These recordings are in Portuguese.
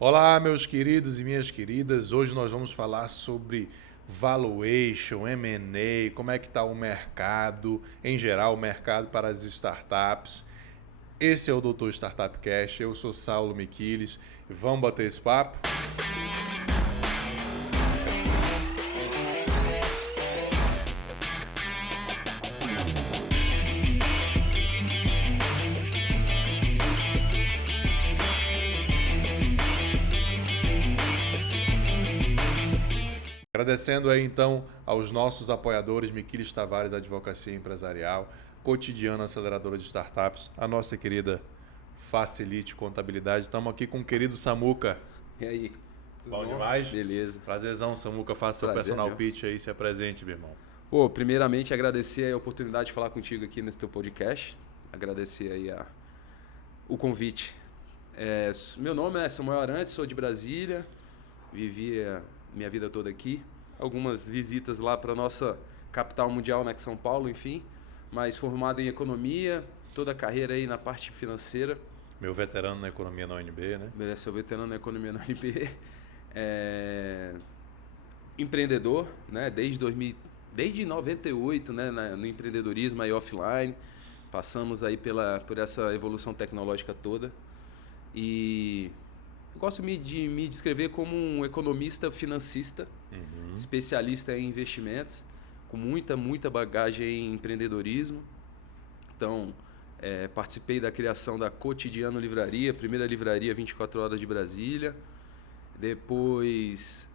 Olá, meus queridos e minhas queridas. Hoje nós vamos falar sobre valuation, M&A, como é que está o mercado, em geral, o mercado para as startups. Esse é o Doutor Startup Cash, eu sou Saulo Miquiles. Vamos bater esse papo? Agradecendo aí então aos nossos apoiadores, Miquiles Tavares Advocacia Empresarial, Cotidiano Aceleradora de Startups, a nossa querida Facilite Contabilidade. Estamos aqui com o querido Samuca. E aí? Bom demais? Beleza. Prazerzão, Samuca. Faça seu Prazer, personal meu. pitch aí, se apresente, meu irmão. Pô, primeiramente agradecer a oportunidade de falar contigo aqui nesse teu podcast. Agradecer aí o convite. Meu nome é Samuel Arantes, sou de Brasília, vivi a minha vida toda aqui. Algumas visitas lá para nossa capital mundial, né, que é São Paulo, enfim. Mas formado em economia, toda a carreira aí na parte financeira. Meu veterano na economia na UNB, né? Sou veterano na economia na UNB. Empreendedor, né, desde 98, né, no empreendedorismo aí offline. Passamos aí por essa evolução tecnológica toda. E eu gosto de me descrever como um economista financista, especialista em investimentos, com muita bagagem em empreendedorismo. Então, participei da criação da Cotidiano Livraria, primeira livraria 24 horas de Brasília. Depois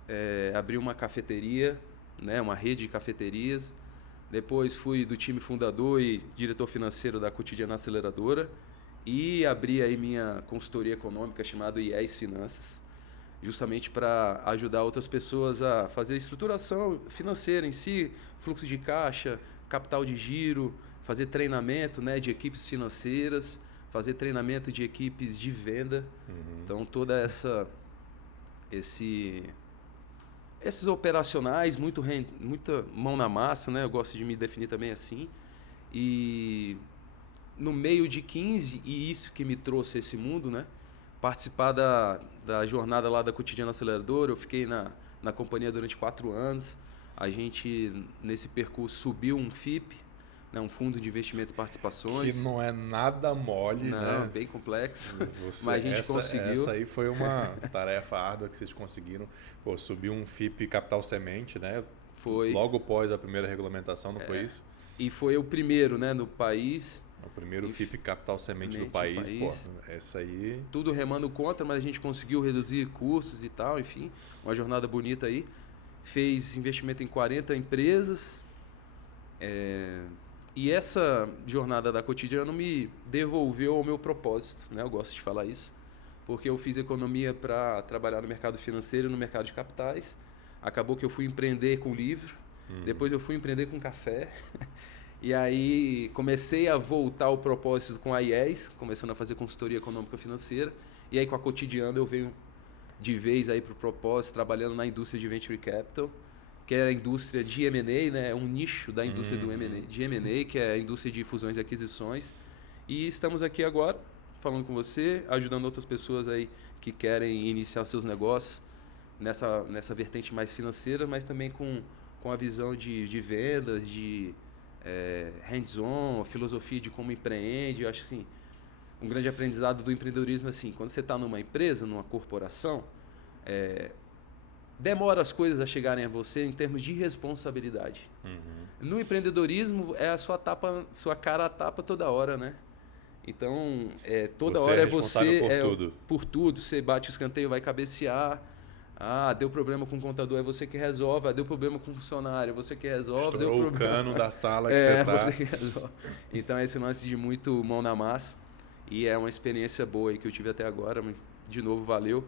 abri uma cafeteria, né, uma rede de cafeterias. Depois fui do time fundador e diretor financeiro da Cotidiano Aceleradora. E abri aí minha consultoria econômica chamada IES Finanças, justamente para ajudar outras pessoas a fazer estruturação financeira em si, fluxo de caixa, capital de giro, fazer treinamento, né, de equipes financeiras, fazer treinamento de equipes de venda. Então, toda esses operacionais, muita mão na massa, né? Eu gosto de me definir também assim. E no meio de 15, e isso que me trouxe a esse mundo, né? Participar da jornada lá da Cotidiano Aceleradora, eu fiquei na companhia durante 4 anos. A gente, nesse percurso, subiu um FIP, né? Um Fundo de Investimento e Participações. Que não é nada mole, não, né? Bem complexo. Mas a gente conseguiu. Essa aí foi uma tarefa árdua que vocês conseguiram. Pô, subir um FIP Capital Semente, né? Foi. Logo após a primeira regulamentação, não foi isso? E foi o primeiro, né, no país. O primeiro FIP Capital Semente do país. Pô, essa aí... Tudo remando contra, mas a gente conseguiu reduzir custos e tal, enfim. Uma jornada bonita aí. Fez investimento em 40 empresas. E essa jornada da Cotidiano me devolveu ao meu propósito, né? Eu gosto de falar isso. Porque eu fiz economia para trabalhar no mercado financeiro e no mercado de capitais. Acabou que eu fui empreender com livro. Depois eu fui empreender com café. E aí comecei a voltar ao propósito com a IES, começando a fazer consultoria econômica financeira. E aí com a Cotidiano eu venho de vez aí para o propósito, trabalhando na indústria de Venture Capital, que é a indústria de M&A, né? É um nicho da indústria de M&A, que é a indústria de fusões e aquisições. E estamos aqui agora, falando com você, ajudando outras pessoas aí que querem iniciar seus negócios nessa vertente mais financeira, mas também com a visão de vendas, de hands-on, filosofia de como empreende. Eu acho assim, um grande aprendizado do empreendedorismo é assim, quando você está numa empresa, numa corporação, demora as coisas a chegarem a você em termos de responsabilidade. No empreendedorismo é a sua cara a tapa toda hora, né? Então, toda você hora é você responsável por tudo. Por tudo. Você bate o escanteio, vai cabecear. Deu problema com o contador, é você que resolve. Deu problema com o funcionário, é você que resolve. Estourou o cano da sala que você tá. Você que resolve. Então, esse lance de muito mão na massa. E é uma experiência boa aí que eu tive até agora. De novo, valeu.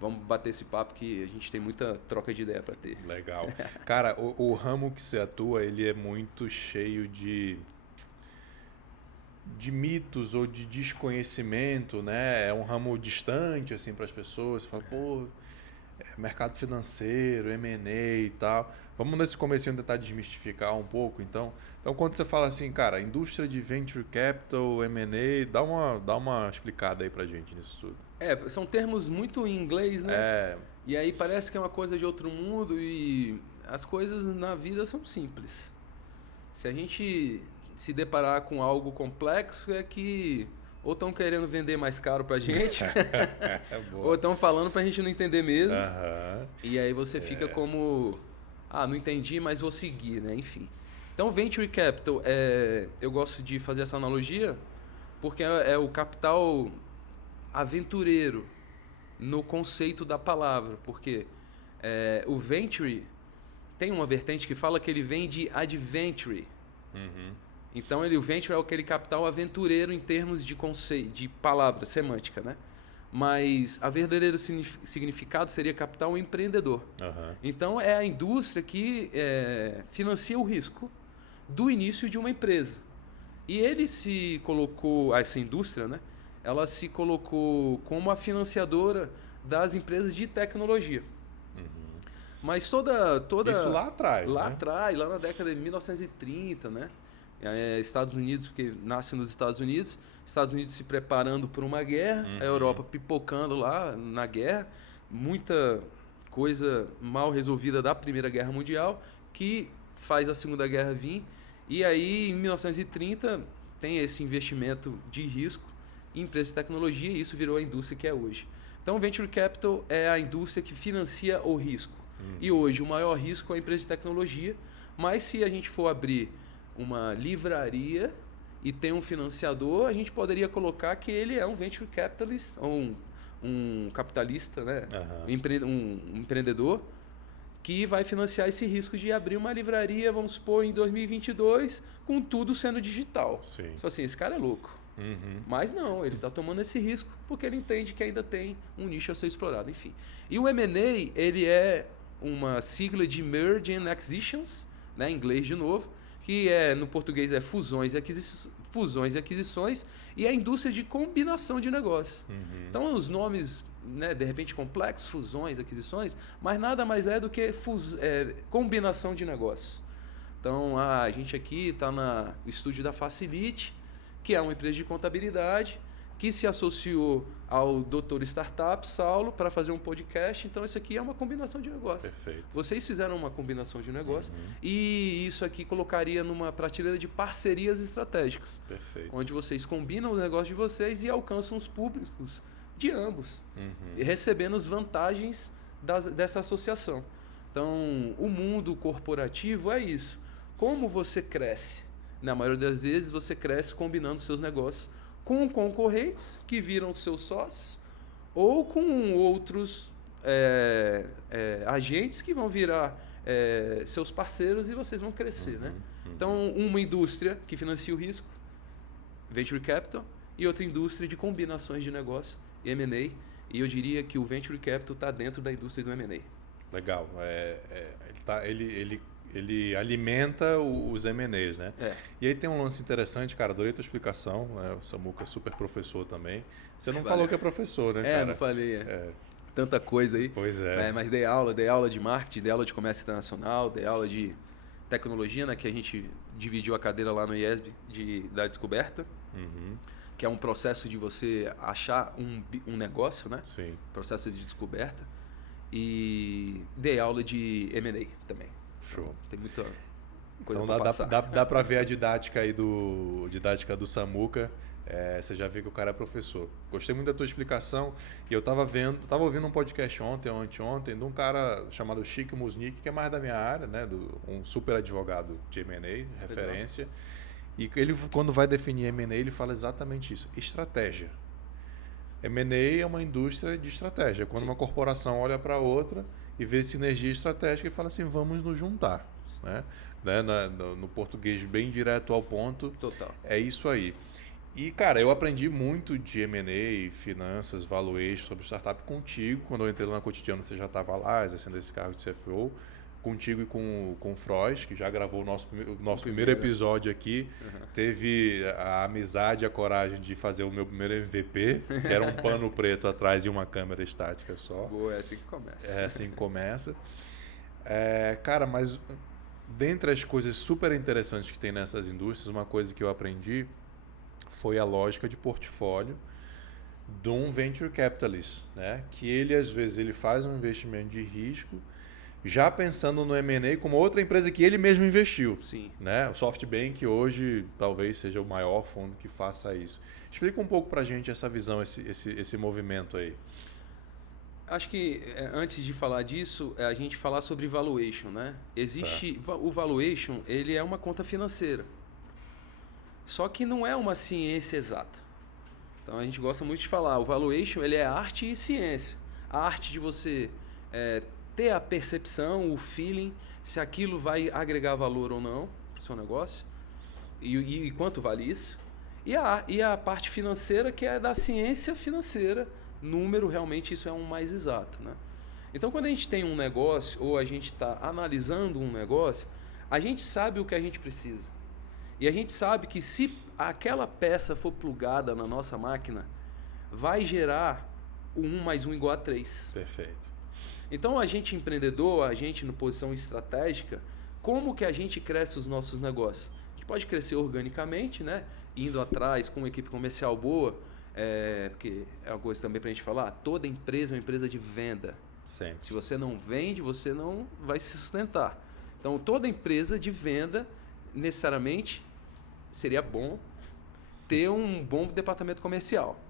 Vamos bater esse papo que a gente tem muita troca de ideia para ter. Legal. Cara, o ramo que você atua, ele é muito cheio de mitos ou de desconhecimento, né? É um ramo distante, assim, para as pessoas. Você fala, pô... mercado financeiro, M&A e tal. Vamos nesse comecinho tentar desmistificar um pouco, então. Então, quando você fala assim, cara, indústria de venture capital, M&A, dá uma explicada aí pra gente nisso tudo. São termos muito em inglês, né? E aí parece que é uma coisa de outro mundo e as coisas na vida são simples. Se a gente se deparar com algo complexo, é que ou estão querendo vender mais caro pra gente, ou estão falando pra gente não entender mesmo. E aí você fica como, não entendi, mas vou seguir, né? Enfim. Então, Venture Capital, eu gosto de fazer essa analogia, porque é o capital aventureiro no conceito da palavra, porque o Venture tem uma vertente que fala que ele vem de adventure. Então, o venture é aquele capital aventureiro em termos de conceito, de palavra semântica, né? Mas a verdadeiro significado seria capital empreendedor. Então, é a indústria que financia o risco do início de uma empresa. E ele se colocou, essa indústria, né? Ela se colocou como a financiadora das empresas de tecnologia. Mas toda isso lá atrás, lá atrás, lá na década de 1930, né? Estados Unidos, porque nasce nos Estados Unidos se preparando para uma guerra, a Europa pipocando lá na guerra, muita coisa mal resolvida da Primeira Guerra Mundial, que faz a Segunda Guerra vir, e aí em 1930 tem esse investimento de risco em empresas de tecnologia, e isso virou a indústria que é hoje. Então, Venture Capital é a indústria que financia o risco. E hoje o maior risco é a empresa de tecnologia, mas se a gente for abrir uma livraria e tem um financiador, a gente poderia colocar que ele é um venture capitalist, ou um capitalista, né? Um empreendedor que vai financiar esse risco de abrir uma livraria, vamos supor, em 2022, com tudo sendo digital. Você fala assim, esse cara é louco. Mas não, ele está tomando esse risco porque ele entende que ainda tem um nicho a ser explorado, enfim. E o M&A, ele é uma sigla de Merge and Acquisitions, né, em inglês de novo, que no português é fusões e aquisições, e a indústria de combinação de negócios. Então, os nomes, né, de repente complexos, fusões, aquisições, mas nada mais é do que combinação de negócios. Então, a gente aqui está no estúdio da Facilite, que é uma empresa de contabilidade, que se associou ao Doutor Startup, Saulo, para fazer um podcast. Então, isso aqui é uma combinação de negócio. Perfeito. Vocês fizeram uma combinação de negócio e isso aqui colocaria numa prateleira de parcerias estratégicas. Perfeito. Onde vocês combinam o negócio de vocês e alcançam os públicos de ambos, recebendo as vantagens dessa associação. Então, o mundo corporativo é isso. Como você cresce? Na maioria das vezes, você cresce combinando seus negócios com concorrentes que viram seus sócios ou com outros agentes que vão virar seus parceiros e vocês vão crescer. Né? Então, uma indústria que financia o risco, Venture Capital, e outra indústria de combinações de negócio, M&A, e eu diria que o Venture Capital está dentro da indústria do M&A. Legal. Ele alimenta os M&As, né? E aí tem um lance interessante, cara, adorei a tua explicação, né? O Samuca é super professor também. Você não falou que é professor, né, cara? Não falei, tanta coisa aí. Pois é. Mas dei aula de marketing, dei aula de comércio internacional, dei aula de tecnologia, né? Que a gente dividiu a cadeira lá no IESB da descoberta, que é um processo de você achar um negócio, né? Sim. Processo de descoberta. E dei aula de M&A também. Show. Tem muita coisa então pra passar. Dá para ver a didática aí do Samuca. Você já vê que o cara é professor. Gostei muito da tua explicação. E eu tava ouvindo um podcast ontem ou anteontem de um cara chamado Chico Musnick, que é mais da minha área, né? Um super advogado de M&A, referência. Legal. E ele, quando vai definir M&A, ele fala exatamente isso. Estratégia. M&A é uma indústria de estratégia. Quando uma corporação olha para outra e vê sinergia estratégica e fala assim, vamos nos juntar. Né? No português bem direto ao ponto. Total. É isso aí. E, cara, eu aprendi muito de M&A, finanças, valuation, sobre startup contigo. Quando eu entrei lá na Cotidiano, você já estava lá, exercendo esse cargo de CFO. contigo e com o Frois, que já gravou o nosso primeiro episódio aqui. Teve a amizade e a coragem de fazer o meu primeiro MVP, que era um pano preto atrás e uma câmera estática só. Boa, é assim que começa. É assim que começa. Cara, mas dentre as coisas super interessantes que tem nessas indústrias, uma coisa que eu aprendi foi a lógica de portfólio de um venture capitalist, né? Que ele, às vezes, ele faz um investimento de risco já pensando no M&A como outra empresa que ele mesmo investiu. Sim. Né? O SoftBank hoje talvez seja o maior fundo que faça isso. Explica um pouco pra gente essa visão, esse movimento aí. Acho que antes de falar disso, a gente falar sobre valuation, né? Existe o valuation, ele é uma conta financeira. Só que não é uma ciência exata. Então a gente gosta muito de falar, o valuation ele é arte e ciência. A arte de você ter a percepção, o feeling, se aquilo vai agregar valor ou não para o seu negócio e quanto vale isso. E a parte financeira, que é da ciência financeira, número, realmente isso é um mais exato. Né? Então quando a gente tem um negócio ou a gente está analisando um negócio, a gente sabe o que a gente precisa. E a gente sabe que se aquela peça for plugada na nossa máquina, vai gerar o 1 mais 1 igual a 3. Perfeito. Então, a gente empreendedor, a gente na posição estratégica, como que a gente cresce os nossos negócios? A gente pode crescer organicamente, né? Indo atrás com uma equipe comercial boa, porque é uma coisa também para a gente falar, toda empresa é uma empresa de venda. Sempre. Se você não vende, você não vai se sustentar. Então, toda empresa de venda, necessariamente, seria bom ter um bom departamento comercial,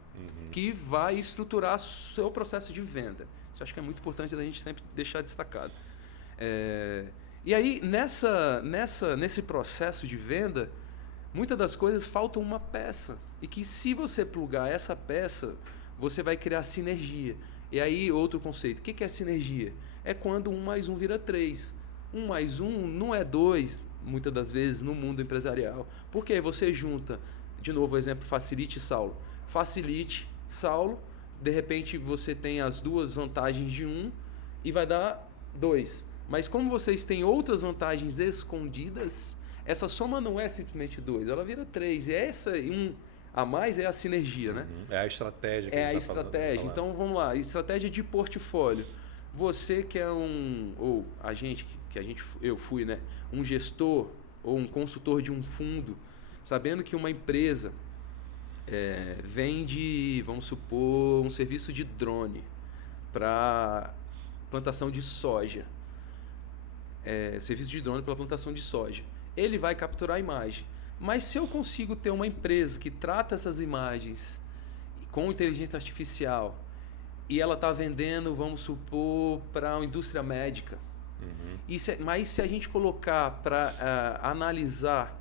que vai estruturar seu processo de venda. Isso acho que é muito importante a gente sempre deixar destacado. E aí, nesse processo de venda, muitas das coisas faltam uma peça. E que se você plugar essa peça, você vai criar sinergia. E aí, outro conceito. O que é sinergia? É quando 1 mais 1 vira 3. 1 mais 1 não é 2, muitas das vezes, no mundo empresarial. Porque você junta, de novo o exemplo, Facilite e Saulo. Facilite, Saulo, de repente você tem as duas vantagens de 1 e vai dar 2. Mas como vocês têm outras vantagens escondidas, essa soma não é simplesmente 2, ela vira 3. E essa 1 a mais é a sinergia, né? É a estratégia que é a gente tá estratégia. falando. Então vamos lá, estratégia de portfólio. Você que é ou a gente, eu fui, né? Um gestor ou um consultor de um fundo, sabendo que uma empresa vende, vamos supor, um serviço de drone para plantação de soja. Serviço de drone para plantação de soja. Ele vai capturar a imagem. Mas se eu consigo ter uma empresa que trata essas imagens com inteligência artificial e ela está vendendo, vamos supor, para a indústria médica. Mas se a gente colocar para analisar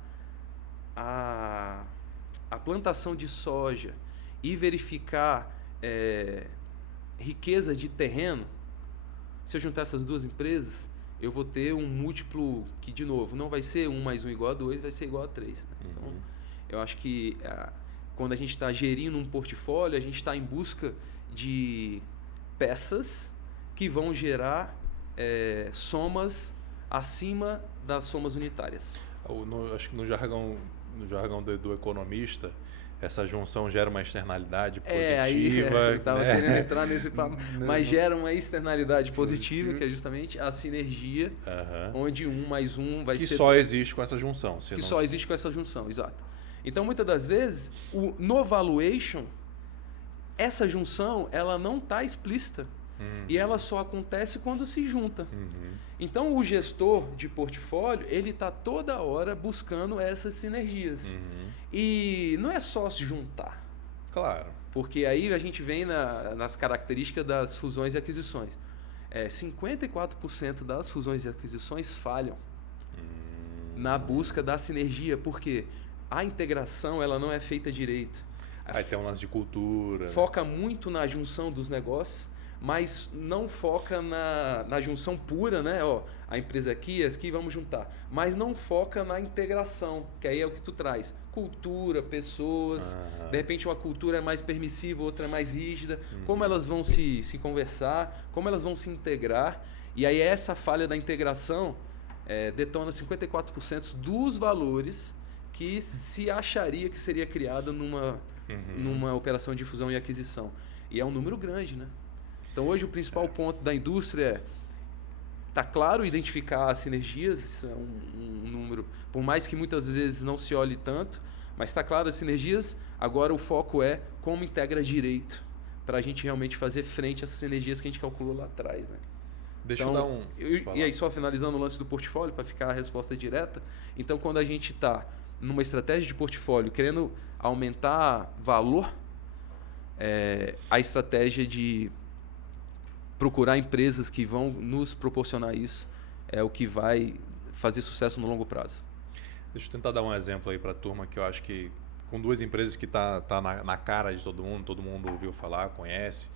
a plantação de soja e verificar riqueza de terreno, se eu juntar essas duas empresas, eu vou ter um múltiplo que, de novo, não vai ser 1 mais 1 igual a 2, vai ser igual a 3. Né? Então, eu acho que quando a gente está gerindo um portfólio, a gente está em busca de peças que vão gerar somas acima das somas unitárias. Acho que no jargão do economista, essa junção gera uma externalidade positiva. Eu estava querendo entrar nesse papo. Mas gera uma externalidade positiva, que é justamente a sinergia, onde 1 mais 1 vai ser... Que só existe com essa junção. Só existe com essa junção, exato. Então, muitas das vezes, no valuation, essa junção ela não está explícita. E ela só acontece quando se junta. Então, o gestor de portfólio, ele está toda hora buscando essas sinergias. E não é só se juntar. Claro. Porque aí a gente vem nas características das fusões e aquisições. 54% das fusões e aquisições falham na busca da sinergia, porque a integração ela não é feita direito. Aí tem um lance de cultura. Foca muito na junção dos negócios, mas não foca na junção pura, né? A empresa aqui, as aqui, vamos juntar. Mas não foca na integração, que aí é o que tu traz. Cultura, pessoas. De repente uma cultura é mais permissiva, outra é mais rígida. Como elas vão se conversar, como elas vão se integrar. E aí essa falha da integração detona 54% dos valores que se acharia que seria criada numa operação de fusão e aquisição. E é um número grande, né? Então hoje o principal ponto da indústria tá claro identificar as sinergias, isso é um número, por mais que muitas vezes não se olhe tanto, mas está claro as sinergias, agora o foco é como integra direito, para a gente realmente fazer frente a essas sinergias que a gente calculou lá atrás, né? Deixa então, eu dar e aí, só finalizando o lance do portfólio, para ficar a resposta direta. Então, quando a gente está numa estratégia de portfólio querendo aumentar valor, a estratégia de procurar empresas que vão nos proporcionar isso é o que vai fazer sucesso no longo prazo. Deixa eu tentar dar um exemplo aí para a turma que eu acho que com duas empresas que tá na cara de todo mundo ouviu falar, conhece.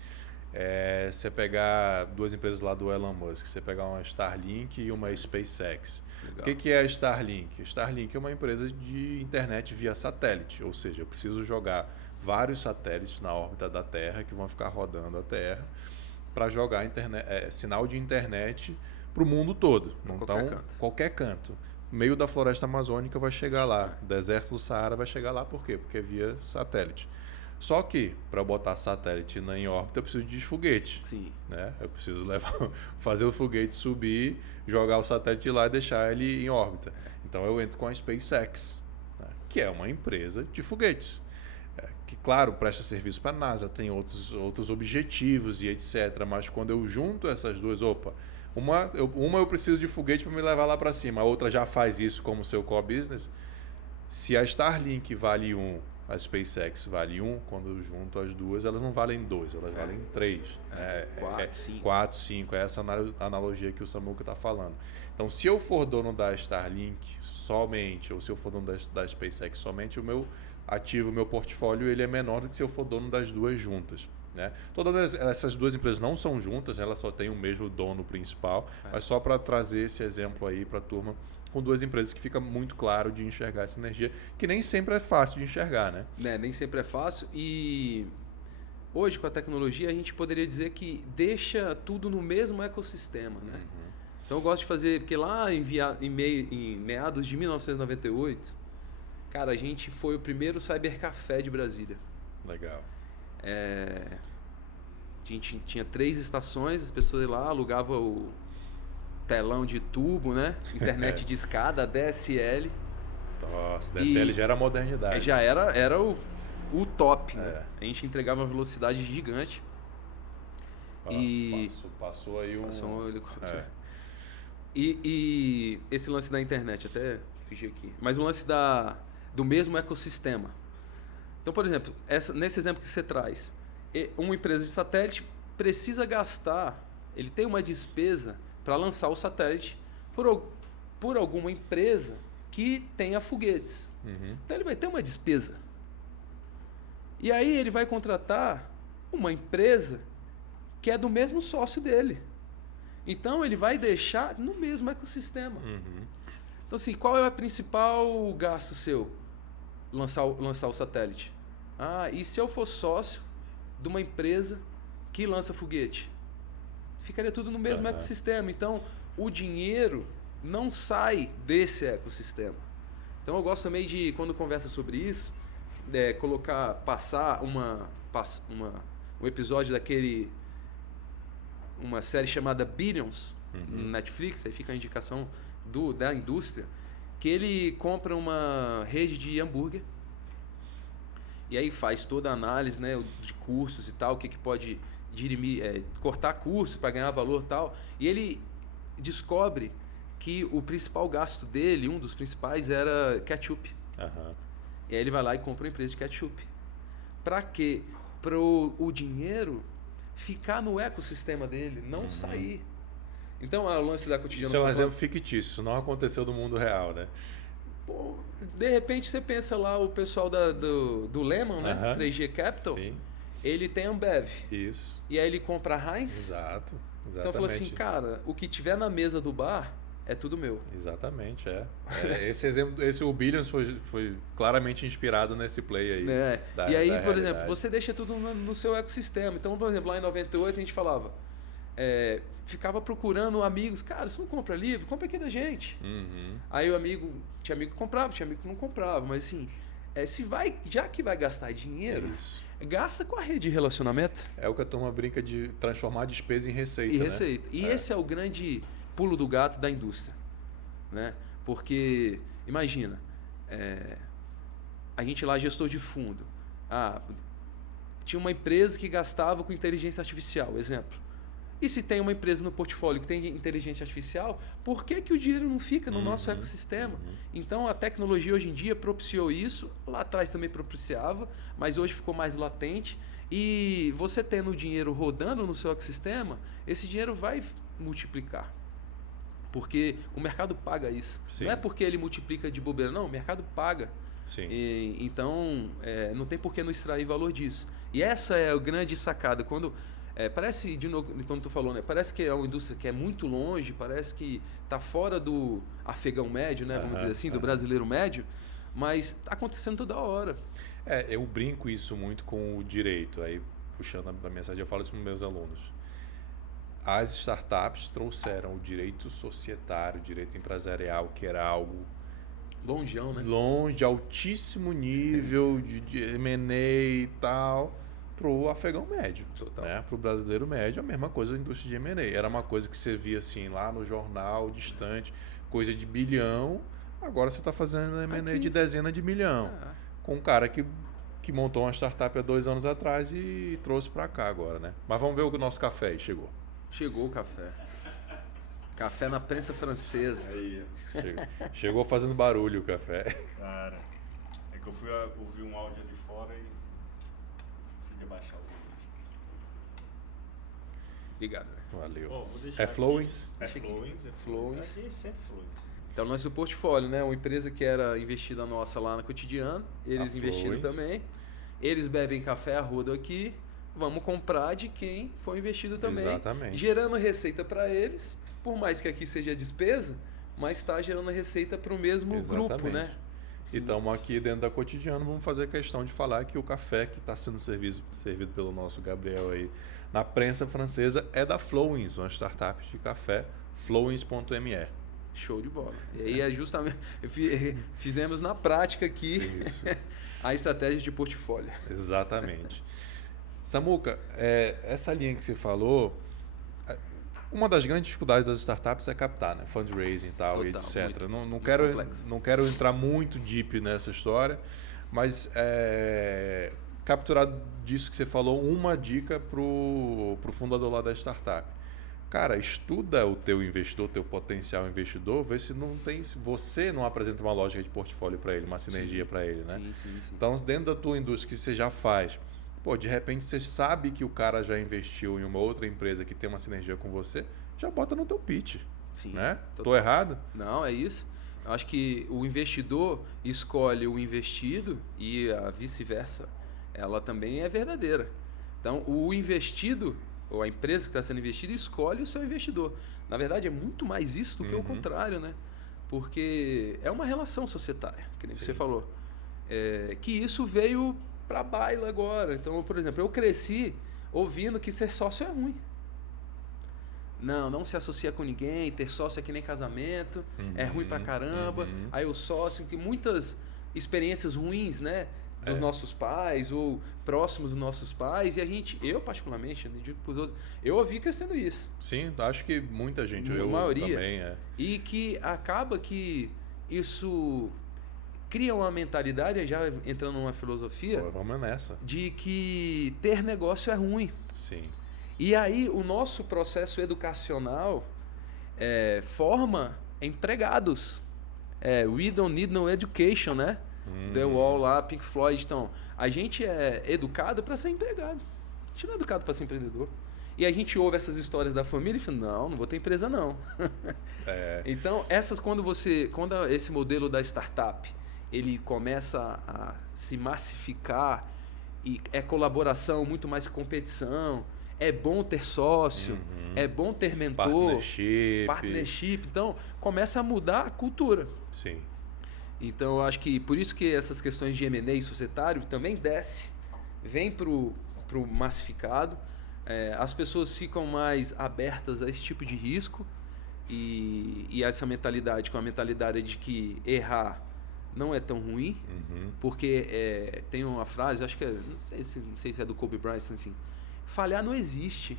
Você pegar duas empresas lá do Elon Musk, você pegar uma Starlink e uma SpaceX. Legal. O que é a Starlink? Starlink é uma empresa de internet via satélite, ou seja, eu preciso jogar vários satélites na órbita da Terra que vão ficar rodando a Terra para jogar sinal de internet para o mundo todo. Então, qualquer canto. Meio da floresta amazônica vai chegar lá, deserto do Saara vai chegar lá, por quê? Porque é via satélite. Só que, para botar satélite em órbita, eu preciso de foguete. Sim. Né? Eu preciso fazer o foguete subir, jogar o satélite lá e deixar ele em órbita. Então eu entro com a SpaceX, né? Que é uma empresa de foguetes. Que, claro, presta serviço para a NASA, tem outros objetivos e etc. Mas quando eu junto essas duas, uma eu preciso de foguete para me levar lá para cima, a outra já faz isso como seu core business. Se a Starlink vale 1, a SpaceX vale 1, quando eu junto as duas, elas não valem 2, elas valem 3. 4, 5. É essa analogia que o Samuca está falando. Então, se eu for dono da Starlink somente, ou se eu for dono da SpaceX somente, o meu ativo, o meu portfólio, ele é menor do que se eu for dono das duas juntas. Né? Todas essas duas empresas não são juntas, elas só têm o mesmo dono principal, mas só para trazer esse exemplo aí para a turma, com duas empresas que fica muito claro de enxergar essa energia, que nem sempre é fácil de enxergar, né? Nem sempre é fácil e hoje com a tecnologia a gente poderia dizer que deixa tudo no mesmo ecossistema, né? Então eu gosto de fazer, porque lá em meados de 1998, cara, a gente foi o primeiro cybercafé de Brasília. Legal. A gente tinha 3 estações, as pessoas lá alugavam o telão de tubo, né? Internet de escada, DSL. Nossa, DSL já era modernidade. Já era o top. Né? A gente entregava uma velocidade gigante. Passou aí Passou um helicóptero. E esse lance da internet, até fugir aqui. Mas o lance do mesmo ecossistema. Então, por exemplo, nesse exemplo que você traz, uma empresa de satélite precisa gastar, ele tem uma despesa para lançar o satélite por alguma empresa que tenha foguetes. Então ele vai ter uma despesa. E aí ele vai contratar uma empresa que é do mesmo sócio dele. Então ele vai deixar no mesmo ecossistema. Então assim, qual é o principal gasto seu? Lançar o satélite. E se eu for sócio de uma empresa que lança foguete? Ficaria tudo no mesmo ecossistema. Então, o dinheiro não sai desse ecossistema. Então, eu gosto também de, quando conversa sobre isso, passar um episódio uma série chamada Billions, no Netflix, aí fica a indicação da indústria, que ele compra uma rede de hambúrguer e aí faz toda a análise, né, de cursos e tal, o que pode dirimir, cortar custo para ganhar valor e tal. E ele descobre que o principal gasto dele, um dos principais, era ketchup. E aí ele vai lá e compra uma empresa de ketchup. Para quê? Para o dinheiro ficar no ecossistema dele, não sair. Então, o lance da cotidiana... Isso é um exemplo fictício, isso não aconteceu no mundo real, né? Pô, de repente você pensa lá o pessoal do Lehman, né? 3G Capital. Sim. Ele tem Ambev. Isso. E aí ele compra a Heinz. Exato. Exatamente. Então falou assim, cara, o que tiver na mesa do bar é tudo meu. Exatamente, esse exemplo, o Billions foi claramente inspirado nesse play aí. E aí, por exemplo, você deixa tudo no seu ecossistema. Então, por exemplo, lá em 98 a gente falava, ficava procurando amigos. Cara, você não compra livro? Compra aqui da gente. Aí tinha amigo que comprava, tinha amigo que não comprava. Mas assim, já que vai gastar dinheiro, gasta com a rede de relacionamento. É o que a turma brinca de transformar a despesa em receita. E esse é o grande pulo do gato da indústria. Né? Porque, imagina, a gente lá, gestor de fundo, tinha uma empresa que gastava com inteligência artificial, exemplo. E se tem uma empresa no portfólio que tem inteligência artificial, por que o dinheiro não fica no nosso ecossistema? Então, a tecnologia hoje em dia propiciou isso. Lá atrás também propiciava, mas hoje ficou mais latente. E você tendo o dinheiro rodando no seu ecossistema, esse dinheiro vai multiplicar. Porque o mercado paga isso. Sim. Não é porque ele multiplica de bobeira, não. O mercado paga. Sim. Então, não tem por que não extrair valor disso. E essa é a grande sacada. Parece, de novo, quando tu falou, né? Parece que é uma indústria que é muito longe, parece que está fora do afegão médio, né? Vamos dizer assim, do brasileiro médio, mas está acontecendo toda hora. Eu brinco isso muito com o direito, aí puxando a mensagem, eu falo isso para meus alunos. As startups trouxeram o direito societário, o direito empresarial, que era algo longeão, né? Longe, altíssimo nível de M&A e tal, pro afegão médio. Total. Né? Pro brasileiro médio, a mesma coisa da indústria de M&A. Era uma coisa que você via assim lá no jornal, distante, coisa de bilhão. Agora você está fazendo M&A de dezena de milhão. Com um cara que montou uma startup há 2 anos atrás e trouxe para cá agora, né? Mas vamos ver o nosso café aí, chegou. Chegou o café. Café na prensa francesa. Aí. Chegou fazendo barulho o café. Cara, é que eu fui ouvir um áudio ali fora e esqueci de abaixar o volume. Obrigado. Né? Valeu. Vou deixar É Flowins? É Flowins. Flowins. Aqui sempre Flowins. Então, nós do portfólio, né? Uma empresa que era investida nossa lá no Cotidiano, eles investiram também. Eles bebem café a rodo aqui. Vamos comprar de quem foi investido também. Exatamente. Gerando receita para eles, por mais que aqui seja despesa, mas está gerando receita para o mesmo grupo, né? E estamos aqui dentro da Cotidiano, vamos fazer questão de falar que o café que está sendo servido pelo nosso Gabriel aí na prensa francesa é da Flowins, uma startup de café, flowins.me. Show de bola. E aí é justamente, fizemos na prática aqui a estratégia de portfólio. Exatamente. Samuca, essa linha que você falou, uma das grandes dificuldades das startups é captar, né? Fundraising e tal, etc. Não quero entrar muito deep nessa história, mas capturar disso que você falou, uma dica pro fundador lá da startup. Cara, estuda o teu investidor, teu potencial investidor, vê se você não apresenta uma lógica de portfólio para ele, uma sinergia para ele, né? Sim. Então, dentro da tua indústria que você já faz, de repente você sabe que o cara já investiu em uma outra empresa que tem uma sinergia com você, já bota no teu pitch. Sim. Né? Tô errado? Não, é isso. Eu acho que o investidor escolhe o investido e a vice-versa. Ela também é verdadeira. Então, o investido, ou a empresa que está sendo investida, escolhe o seu investidor. Na verdade, é muito mais isso do que o contrário, né? Porque é uma relação societária, que nem você falou. Que isso veio para a baila agora. Então, por exemplo, eu cresci ouvindo que ser sócio é ruim. Não se associa com ninguém, ter sócio é que nem casamento, é ruim pra caramba. Aí o sócio, que muitas experiências ruins, né? Dos nossos pais ou próximos dos nossos pais. E eu particularmente, não digo pros outros, eu ouvi crescendo isso. Sim, acho que muita gente, a maioria. Também. E que acaba que isso cria uma mentalidade, já entrando numa filosofia, vamos nessa, de que ter negócio é ruim. Sim. E aí o nosso processo educacional forma empregados. We don't need no education, né? The Wall lá, Pink Floyd. Então, a gente é educado para ser empregado. A gente não é educado para ser empreendedor. E a gente ouve essas histórias da família e fala, não vou ter empresa não. Então, quando esse modelo da startup, ele começa a se massificar e é colaboração muito mais que competição, é bom ter sócio, é bom ter mentor, partnership. Então, começa a mudar a cultura. Sim. Então, eu acho que por isso que essas questões de M&A societário também vem pro massificado. as pessoas ficam mais abertas a esse tipo de risco e essa mentalidade, com a mentalidade de que errar não é tão ruim, porque tem uma frase, acho que não sei se é do Kobe Bryant, assim, falhar não existe.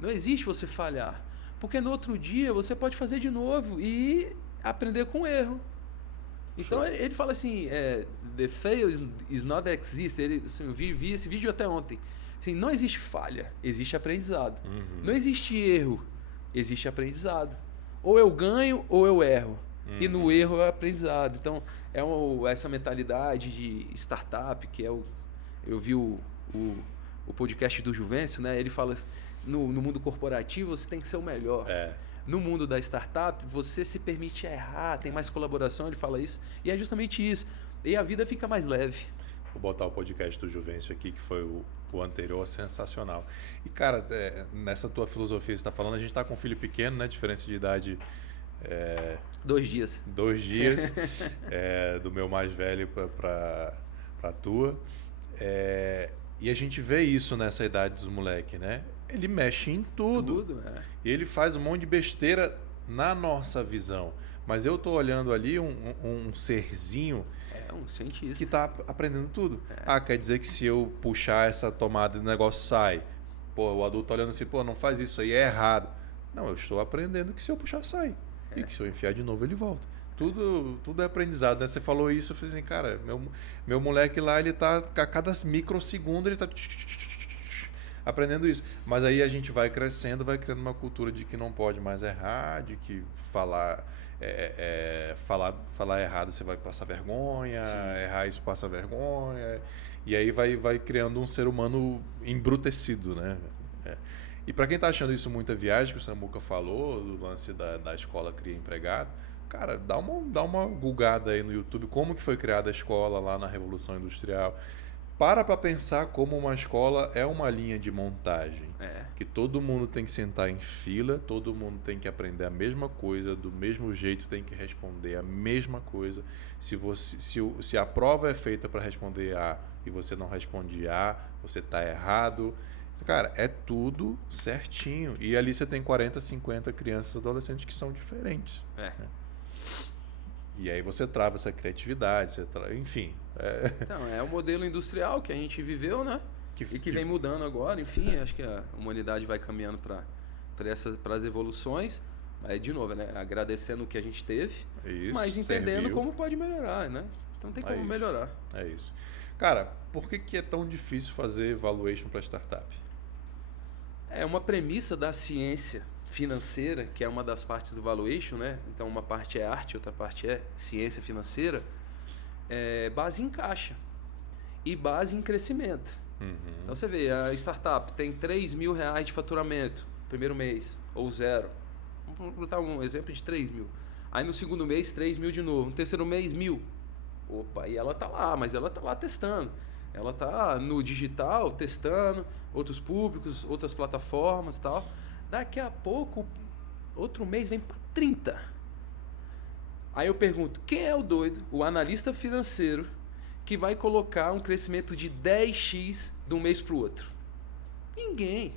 Não existe você falhar. Porque no outro dia você pode fazer de novo e aprender com o erro. Então ele fala assim, the fail is not exist. Assim, eu vi esse vídeo até ontem. Assim, não existe falha, existe aprendizado. Não existe erro, existe aprendizado. Ou eu ganho ou eu erro. E no erro é aprendizado. Então, essa mentalidade de startup, que eu vi o podcast do Juvencio, né? Ele fala assim, no mundo corporativo você tem que ser o melhor. No mundo da startup, você se permite errar, tem mais colaboração, ele fala isso. E é justamente isso. E a vida fica mais leve. Vou botar o podcast do Juvencio aqui, que foi o anterior, sensacional. E, cara, nessa tua filosofia que você está falando, a gente está com um filho pequeno, né? Diferença de idade... 2 dias. 2 dias. Do meu mais velho para a tua. E a gente vê isso nessa idade dos moleques, né? Ele mexe em tudo. E ele faz um monte de besteira na nossa visão. Mas eu tô olhando ali um serzinho um cientista que está aprendendo tudo. Quer dizer que se eu puxar essa tomada, o negócio sai. Pô, o adulto olhando assim, pô, não faz isso aí, é errado. Não, eu estou aprendendo que se eu puxar, sai. E que se eu enfiar de novo, ele volta. Tudo é aprendizado, né? Você falou isso, eu falei assim, cara, meu moleque lá, ele tá, a cada microsegundo, ele tá aprendendo isso. Mas aí a gente vai crescendo, vai criando uma cultura de que não pode mais errar, de que falar errado você vai passar vergonha, errar isso passa vergonha. E aí vai criando um ser humano embrutecido, né? E para quem tá achando isso muita viagem, que o Samuca falou, do lance da escola cria empregado, cara, dá uma gulgada aí no YouTube, como que foi criada a escola lá na Revolução Industrial. Para pensar como uma escola é uma linha de montagem. Que todo mundo tem que sentar em fila, todo mundo tem que aprender a mesma coisa, do mesmo jeito tem que responder a mesma coisa. Se a prova é feita para responder A e você não responde A, você está errado. Cara, é tudo certinho. E ali você tem 40, 50 crianças e adolescentes que são diferentes. Né? E aí você trava essa criatividade, enfim. Então, é o modelo industrial que a gente viveu, né? Que vem mudando agora. Enfim, acho que a humanidade vai caminhando para as evoluções. Mas, de novo, né? Agradecendo o que a gente teve, mas entendendo como pode melhorar, né? Então tem como melhorar. É isso. Cara, por que é tão difícil fazer valuation para startup? É uma premissa da ciência financeira, que é uma das partes do valuation, né? Então, uma parte é arte, outra parte é ciência financeira. Base em caixa e base em crescimento. Então, você vê, a startup tem R$3.000 de faturamento no primeiro mês, ou 0. Vamos botar um exemplo de 3 mil. Aí, no segundo mês, 3 mil de novo. No terceiro mês, 1.000. Opa, e ela tá lá, mas ela tá lá testando. Ela tá no digital, testando, outros públicos, outras plataformas e tal. Daqui a pouco, outro mês vem para 30. Aí eu pergunto, quem é o doido, o analista financeiro, que vai colocar um crescimento de 10x de um mês para o outro? Ninguém.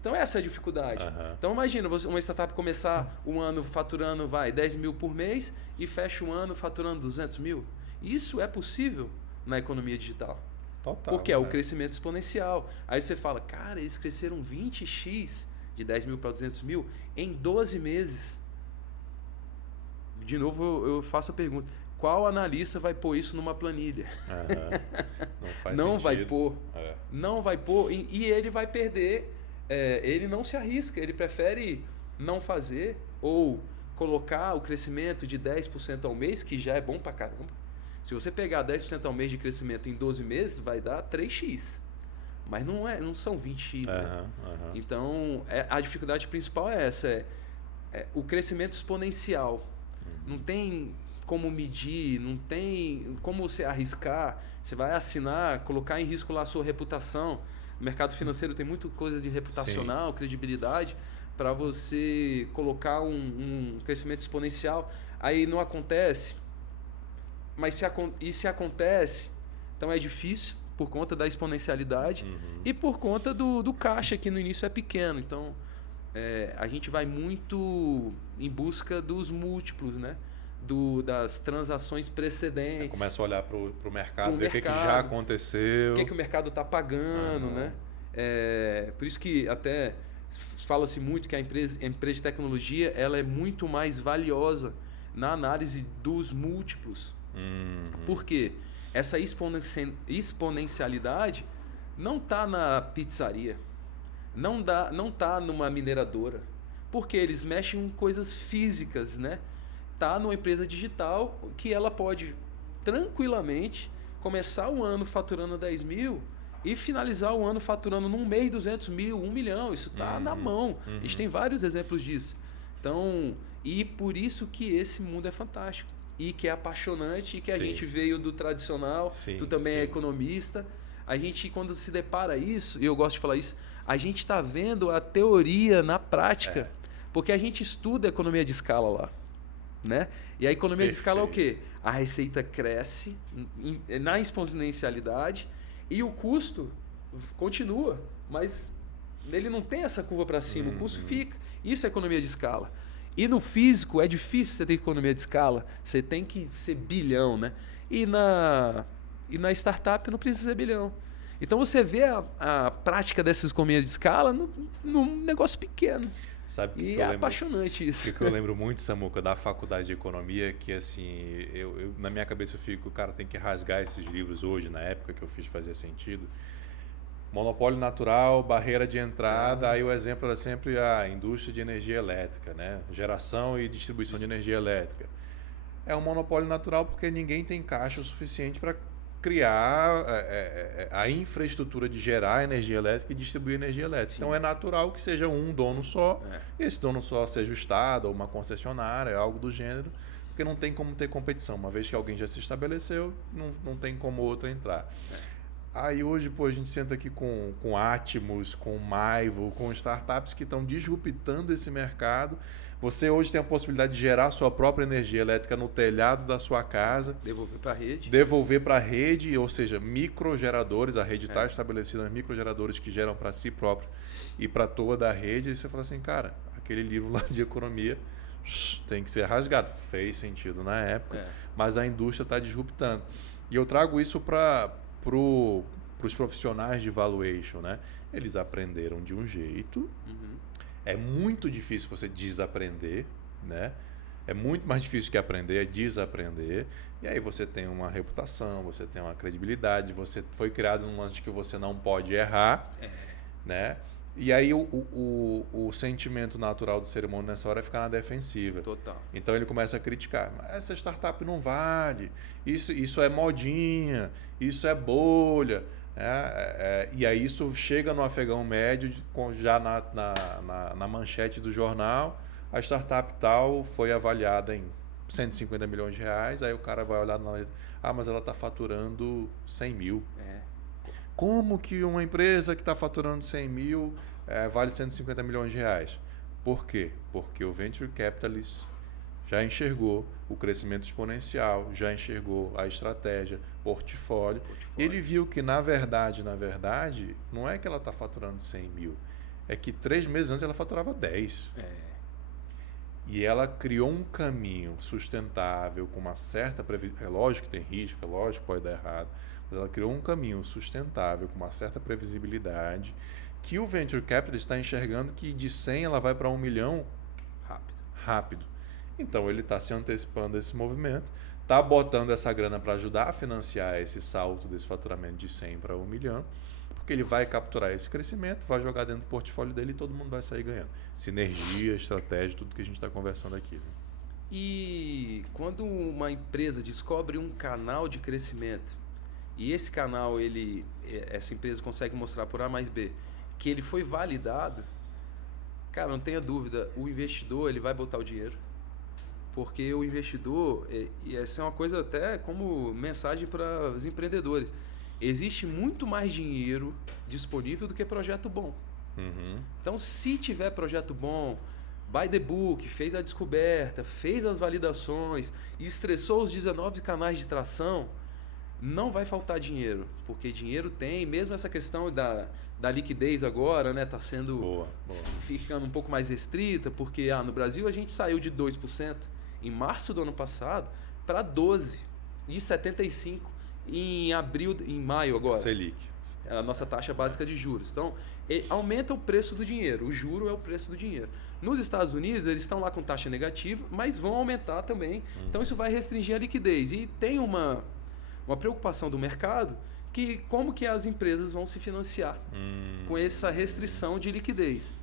Então essa é a dificuldade. Então imagina uma startup começar um ano faturando 10 mil por mês e fecha um ano faturando 200 mil. Isso é possível na economia digital. Total. Porque é o crescimento exponencial. Aí você fala, cara, eles cresceram 20x de 10 mil para 200 mil em 12 meses. De novo eu faço a pergunta, qual analista vai pôr isso numa planilha? Não faz não sentido. Vai pôr. Não vai pôr e ele vai perder. Ele não se arrisca, ele prefere não fazer ou colocar o crescimento de 10% ao mês, que já é bom pra caramba. Se você pegar 10% ao mês de crescimento em 12 meses, vai dar 3x. Mas não são 20x. Né? Então, a dificuldade principal é essa, o crescimento exponencial. Não tem como medir, não tem como você arriscar. Você vai assinar, colocar em risco lá a sua reputação. O mercado financeiro tem muita coisa de reputacional, credibilidade, para você colocar um crescimento exponencial. Aí não acontece. Mas se acontece, então é difícil, por conta da exponencialidade e por conta do caixa, que no início é pequeno. Então, a gente vai muito em busca dos múltiplos, né? Das transações precedentes. Começa a olhar para o mercado, ver o que já aconteceu. O que o mercado está pagando, né? Por isso que até fala-se muito que a empresa de tecnologia ela é muito mais valiosa na análise dos múltiplos. Por quê? Essa exponencialidade não está na pizzaria, não está numa mineradora, porque eles mexem com coisas físicas, né? Tá numa empresa digital que ela pode tranquilamente começar o ano faturando 10 mil e finalizar o ano faturando num mês 200 mil, 1 milhão. Isso está na mão. A gente tem vários exemplos disso. Então, e por isso que esse mundo é fantástico. E que é apaixonante e que a gente veio do tradicional. Tu também é economista. A gente, quando se depara isso, e eu gosto de falar isso, a gente está vendo a teoria na prática. Porque a gente estuda economia de escala lá. Né? E a economia de escala é o quê? A receita cresce na exponencialidade e o custo continua, mas ele não tem essa curva para cima, o custo fica. Isso é economia de escala. E no físico é difícil você ter economia de escala, você tem que ser bilhão, né? E na startup não precisa ser bilhão. Então você vê a prática dessa economia de escala num negócio pequeno. Sabe e é apaixonante isso. O que eu lembro muito, Samuca, da faculdade de economia, que assim, na minha cabeça eu fico, o cara tem que rasgar esses livros hoje, na época que eu fiz fazia sentido. Monopólio natural, barreira de entrada, aí o exemplo era sempre a indústria de energia elétrica, né? Geração e distribuição de energia elétrica. É um monopólio natural porque ninguém tem caixa o suficiente para criar a infraestrutura de gerar energia elétrica e distribuir energia elétrica. Então é natural que seja um dono só, e esse dono só seja o Estado ou uma concessionária, algo do gênero, porque não tem como ter competição. Uma vez que alguém já se estabeleceu, não tem como outro entrar. Aí hoje a gente senta aqui com Atmos, com Maivo, com startups que estão disruptando esse mercado. Você hoje tem a possibilidade de gerar sua própria energia elétrica no telhado da sua casa. Devolver para a rede. Devolver para a rede, ou seja, microgeradores. A rede está estabelecida em microgeradores que geram para si próprio e para toda a rede. E você fala assim, cara, aquele livro lá de economia tem que ser rasgado. Fez sentido na época, mas a indústria está disruptando. E eu trago isso para os profissionais de valuation, né? Eles aprenderam de um jeito. É muito difícil você desaprender, né? É muito mais difícil que aprender, é desaprender. E aí você tem uma reputação, você tem uma credibilidade, você foi criado num lance de que você não pode errar, né? E aí o sentimento natural do ser humano nessa hora é ficar na defensiva. Total. Então ele começa a criticar. Mas essa startup não vale, isso é modinha, isso é bolha. E aí isso chega no afegão médio, já na manchete do jornal, a startup tal foi avaliada em 150 milhões de reais, aí o cara vai olhar na mas ela está faturando 100 mil. Como que uma empresa que está faturando 100 mil vale 150 milhões de reais? Por quê? Porque o Venture Capitalist já enxergou o crescimento exponencial, já enxergou a estratégia, portfólio. Ele viu que, na verdade, não é que ela está faturando 100 mil, é que 3 meses antes ela faturava 10. E ela criou um caminho sustentável, com uma certa previsão. É lógico que tem risco, é lógico que pode dar errado, mas ela criou um caminho sustentável, com uma certa previsibilidade, que o Venture Capital está enxergando que de 100 ela vai para 1 milhão rápido. Então ele está se antecipando a esse movimento, está botando essa grana para ajudar a financiar esse salto desse faturamento de 100 para 1 milhão, porque ele vai capturar esse crescimento, vai jogar dentro do portfólio dele e todo mundo vai sair ganhando. Sinergia, estratégia, tudo que a gente está conversando aqui. Né? E quando uma empresa descobre um canal de crescimento e esse canal, essa empresa consegue mostrar por A mais B que ele foi validado, cara, não tenha dúvida, o investidor ele vai botar o dinheiro. Porque o investidor, e essa é uma coisa até como mensagem para os empreendedores, existe muito mais dinheiro disponível do que projeto bom. Então, se tiver projeto bom, by the book, fez a descoberta, fez as validações, estressou os 19 canais de tração, não vai faltar dinheiro, porque dinheiro tem, mesmo essa questão da liquidez agora, né, tá sendo Boa. ficando um pouco mais restrita, porque no Brasil a gente saiu de 2% em março do ano passado para 12,75 em maio agora. Selic. A nossa taxa básica de juros. Então, aumenta o preço do dinheiro. O juro é o preço do dinheiro. Nos Estados Unidos, eles estão lá com taxa negativa, mas vão aumentar também. Então, isso vai restringir a liquidez. E tem uma preocupação do mercado que como que as empresas vão se financiar com essa restrição de liquidez.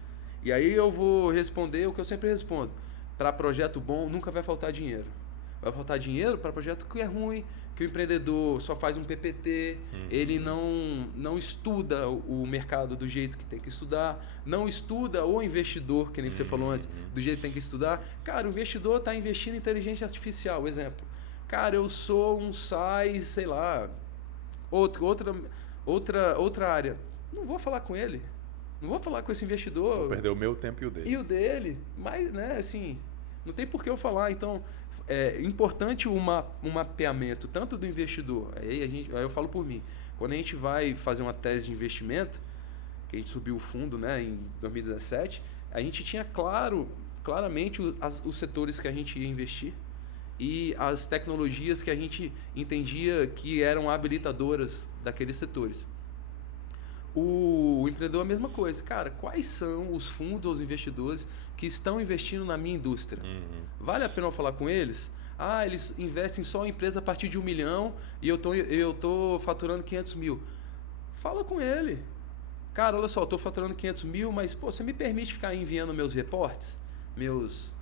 E aí eu vou responder o que eu sempre respondo. Para projeto bom, nunca vai faltar dinheiro. Vai faltar dinheiro para projeto que é ruim, que o empreendedor só faz um PPT, ele não estuda o mercado do jeito que tem que estudar, não estuda o investidor, que nem você falou antes, do jeito que tem que estudar. Cara, o investidor está investindo em inteligência artificial, exemplo. Cara, eu sou um SAI, sei lá, outra área. Não vou falar com ele. Não vou falar com esse investidor. Vou perder o meu tempo e o dele. E o dele. Mas, né, assim, não tem por que eu falar. Então, é importante um mapeamento tanto do investidor. Aí eu falo por mim. Quando a gente vai fazer uma tese de investimento, que a gente subiu o fundo, né, em 2017, a gente tinha claramente os setores que a gente ia investir e as tecnologias que a gente entendia que eram habilitadoras daqueles setores. O empreendedor é a mesma coisa. Cara, quais são os fundos, os investidores que estão investindo na minha indústria? Vale a pena eu falar com eles? Eles investem só em empresa a partir de 1 milhão e eu tô faturando 500 mil. Fala com ele. Cara, olha só, eu tô faturando 500 mil, mas pô, você me permite ficar enviando meus reportes, meus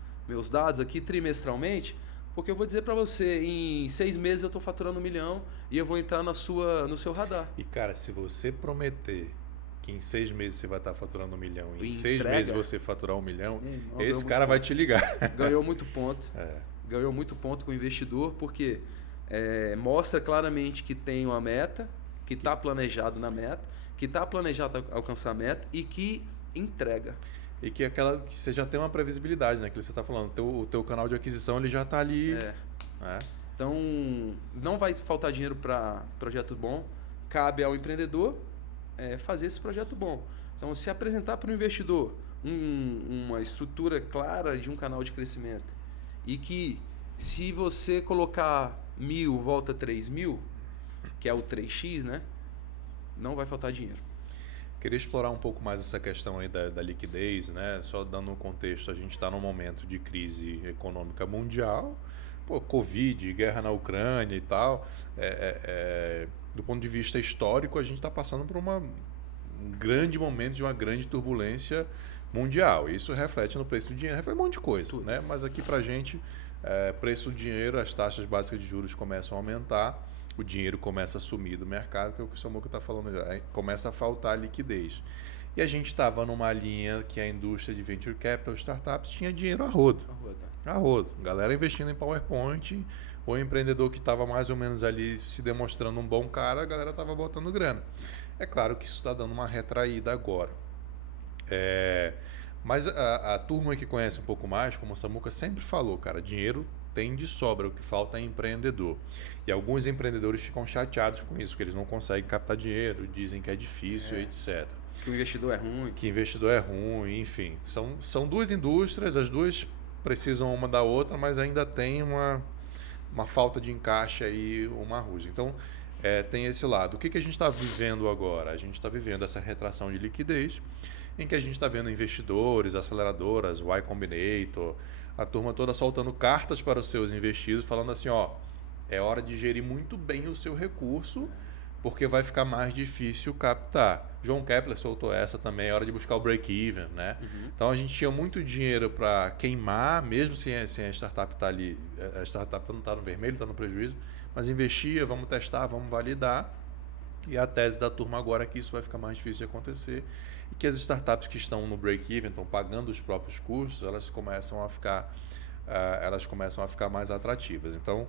dados aqui trimestralmente? Porque eu vou dizer para você, em 6 meses eu estou faturando 1 milhão e eu vou entrar no seu radar. E cara, se você prometer que em 6 meses você vai estar faturando 1 milhão e em Entrega. 6 meses você faturar 1 milhão, esse cara vai te ligar. Ganhou muito ponto. Ganhou muito ponto com o investidor, porque mostra claramente que tem uma meta, que está planejado na meta, que está planejado alcançar a meta e que entrega. E que você já tem uma previsibilidade, né? Que você está falando. O teu canal de aquisição ele já está ali. Então, não vai faltar dinheiro para projeto bom. Cabe ao empreendedor fazer esse projeto bom. Então, se apresentar para o investidor uma estrutura clara de um canal de crescimento e que se você colocar 1.000, volta 3.000, que é o 3x, né? Não vai faltar dinheiro. Queria explorar um pouco mais essa questão aí da liquidez, né? Só dando um contexto, a gente está num momento de crise econômica mundial, Covid, guerra na Ucrânia e tal. Do ponto de vista histórico, a gente está passando por um grande momento de uma grande turbulência mundial. Isso reflete no preço do dinheiro, reflete um monte de coisa, né? Mas aqui para a gente, preço do dinheiro, as taxas básicas de juros começam a aumentar, o dinheiro começa a sumir do mercado, que é o que o Samuca está falando, começa a faltar liquidez. E a gente estava numa linha que a indústria de venture capital, startups, tinha dinheiro a rodo. Galera investindo em PowerPoint, o empreendedor que estava mais ou menos ali se demonstrando um bom cara, a galera estava botando grana. É claro que isso está dando uma retraída agora. Mas a turma que conhece um pouco mais, como o Samuca sempre falou, cara, dinheiro tem de sobra, o que falta é empreendedor. E alguns empreendedores ficam chateados com isso, porque eles não conseguem captar dinheiro, dizem que é difícil, etc. Que o investidor é ruim. Que investidor é ruim, enfim. São duas indústrias, as duas precisam uma da outra, mas ainda tem uma falta de encaixe aí, uma rusga. Então, tem esse lado. O que a gente está vivendo agora? A gente está vivendo essa retração de liquidez, em que a gente está vendo investidores, aceleradoras, Y Combinator, a turma toda soltando cartas para os seus investidos, falando assim, é hora de gerir muito bem o seu recurso, porque vai ficar mais difícil captar. João Kepler soltou essa também, é hora de buscar o break-even, né? Então a gente tinha muito dinheiro para queimar, mesmo sem a startup estar ali, a startup não está no vermelho, está no prejuízo, mas investia, vamos testar, vamos validar. E a tese da turma agora é que isso vai ficar mais difícil de acontecer e que as startups que estão no break-even, estão pagando os próprios custos, elas começam a ficar mais atrativas. Então,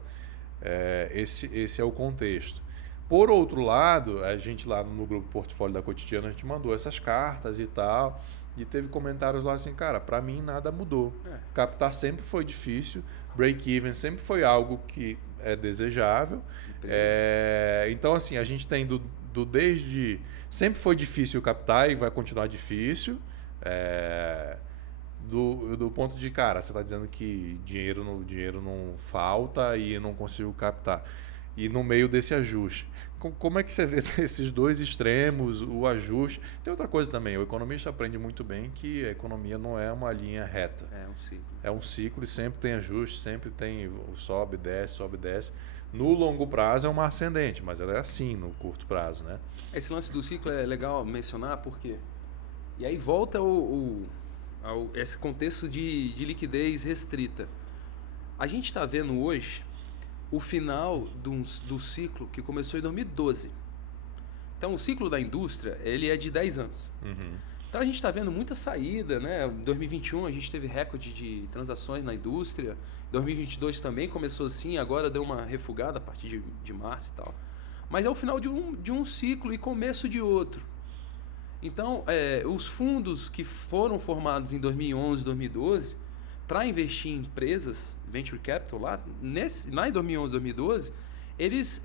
esse é o contexto. Por outro lado, a gente lá no grupo Portfólio da Cotidiana, a gente mandou essas cartas e tal, e teve comentários lá assim, cara, para mim nada mudou. Captar sempre foi difícil, break-even sempre foi algo que é desejável. Então, assim, a gente tem desde... Sempre foi difícil captar e vai continuar difícil. Do ponto de, cara, você está dizendo que dinheiro não falta e não consigo captar. E no meio desse ajuste, como é que você vê esses dois extremos, o ajuste? Tem outra coisa também, o economista aprende muito bem que a economia não é uma linha reta. É um ciclo. É um ciclo e sempre tem ajuste, sempre tem sobe, desce. No longo prazo é uma ascendente, mas ela é assim no curto prazo, né? Esse lance do ciclo é legal mencionar porque... E aí volta esse contexto de liquidez restrita. A gente está vendo hoje o final do ciclo que começou em 2012. Então, o ciclo da indústria ele é de 10 anos. Uhum. Então, a gente está vendo muita saída. Né? Em 2021, a gente teve recorde de transações na indústria. 2022 também começou assim, agora deu uma refugada a partir de março e tal. Mas é o final de um ciclo e começo de outro. Então, os fundos que foram formados em 2011, 2012, para investir em empresas, venture capital, lá em 2011, 2012, eles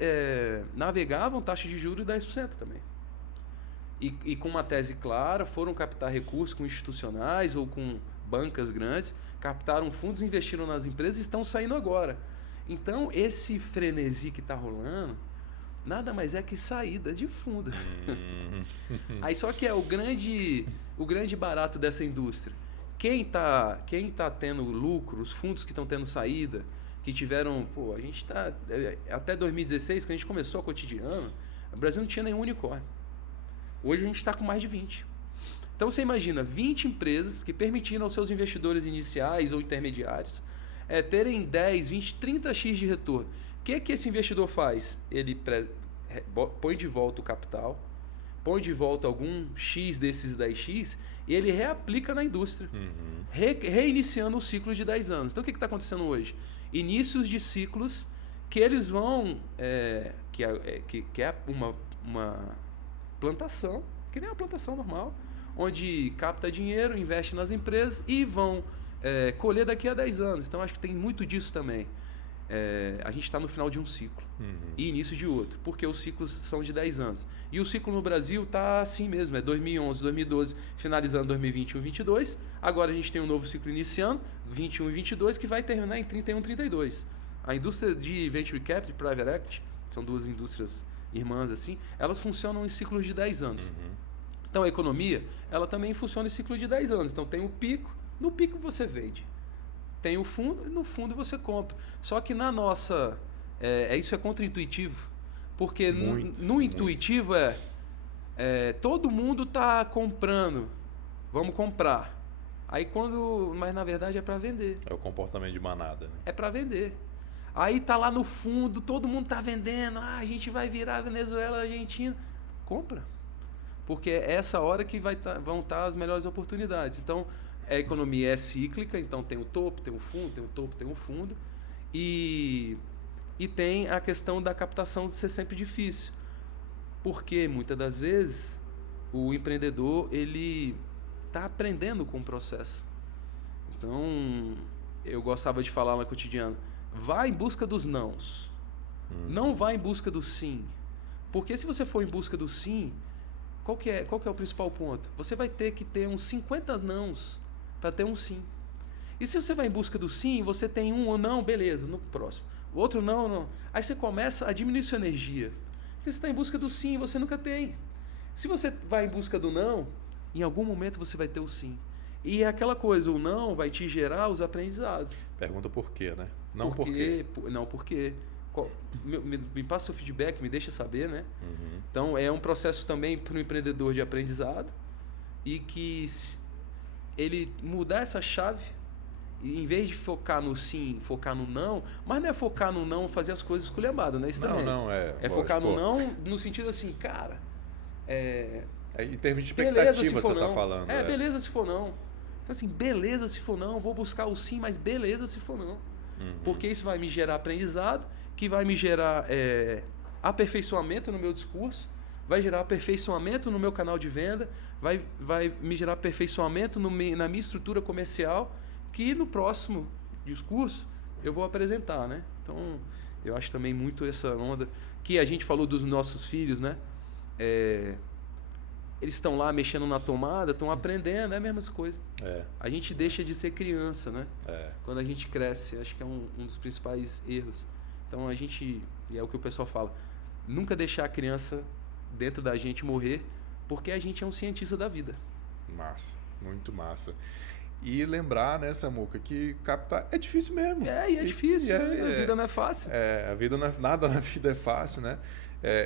navegavam taxa de juros de 10% também. E com uma tese clara, foram captar recursos com institucionais ou com bancas grandes, captaram fundos, investiram nas empresas e estão saindo agora. Então, esse frenesi que está rolando, nada mais é que saída de fundo. Aí só que o grande barato dessa indústria. Quem tá tendo lucro, os fundos que estão tendo saída, que tiveram... Pô, a gente está... Até 2016, quando a gente começou a Cotidiano, o Brasil não tinha nenhum unicórnio. Hoje a gente está com mais de 20. Então você imagina 20 empresas que permitiram aos seus investidores iniciais ou intermediários terem 10, 20, 30x de retorno. O que esse investidor faz? Ele põe de volta o capital, põe de volta algum X desses 10x e ele reaplica na indústria, reiniciando o ciclo de 10 anos. Então o que está acontecendo hoje? Inícios de ciclos que eles vão... que é uma plantação, que nem uma plantação normal, onde capta dinheiro, investe nas empresas e vão colher daqui a 10 anos. Então acho que tem muito disso também. A gente está no final de um ciclo e início de outro, porque os ciclos são de 10 anos. E o ciclo no Brasil está assim mesmo, 2011, 2012, finalizando 2021, 2022. Agora a gente tem um novo ciclo iniciando, 21 e 22, que vai terminar em 31, 32. A indústria de Venture Capital e Private Equity, são duas indústrias irmãs assim, elas funcionam em ciclos de 10 anos. Então a economia, ela também funciona em ciclo de 10 anos. Então tem o pico, no pico você vende. Tem o fundo, e no fundo você compra. Só que na nossa... isso é contra-intuitivo. Porque no intuitivo todo mundo está comprando. Vamos comprar. Mas na verdade é para vender. É o comportamento de manada. Né? É para vender. Aí tá lá no fundo, todo mundo está vendendo. A gente vai virar Venezuela, Argentina. Compra. Porque é essa hora que vão estar as melhores oportunidades. Então, a economia é cíclica, então tem o topo, tem o fundo, tem o topo, tem o fundo. E tem a questão da captação de ser sempre difícil. Porque, muitas das vezes, o empreendedor ele está aprendendo com o processo. Então, eu gostava de falar na Cotidiano, vá em busca dos nãos. Não vá em busca do sim. Porque se você for em busca do sim, qual que é o principal ponto? Você vai ter que ter uns 50 nãos para ter um sim. E se você vai em busca do sim, você tem um ou não, beleza, no próximo. O outro não. Aí você começa a diminuir sua energia. Porque você está em busca do sim e você nunca tem. Se você vai em busca do não, em algum momento você vai ter o sim. E é aquela coisa, o não vai te gerar os aprendizados. Pergunta por quê, né? Não por quê. Não, por quê? Me passa seu feedback, me deixa saber, né? Então, é um processo também para o empreendedor de aprendizado e que ele mudar essa chave e em vez de focar no sim, focar no não, mas não é focar no não fazer as coisas esculhambadas, né? Isso também. É focar no não no sentido assim, cara... em termos de expectativa você está falando. Beleza se for não. Então, assim, beleza se for não, vou buscar o sim, mas beleza se for não. Porque isso vai me gerar aprendizado, que vai me gerar aperfeiçoamento no meu discurso, vai gerar aperfeiçoamento no meu canal de venda, vai me gerar aperfeiçoamento na minha estrutura comercial, que no próximo discurso eu vou apresentar, né? Então, Eu acho também muito essa onda que a gente falou dos nossos filhos, né? Eles estão lá mexendo na tomada, estão aprendendo, é a mesma coisa. A gente deixa de ser criança, né? Quando a gente cresce, acho que é um dos principais erros. Então a gente, e é o que o pessoal fala, nunca deixar a criança dentro da gente morrer, porque a gente é um cientista da vida. Massa, muito massa. E lembrar, né, Samuca, que captar é difícil mesmo. E é difícil, a vida não é fácil. A vida não é, nada na vida é fácil, né?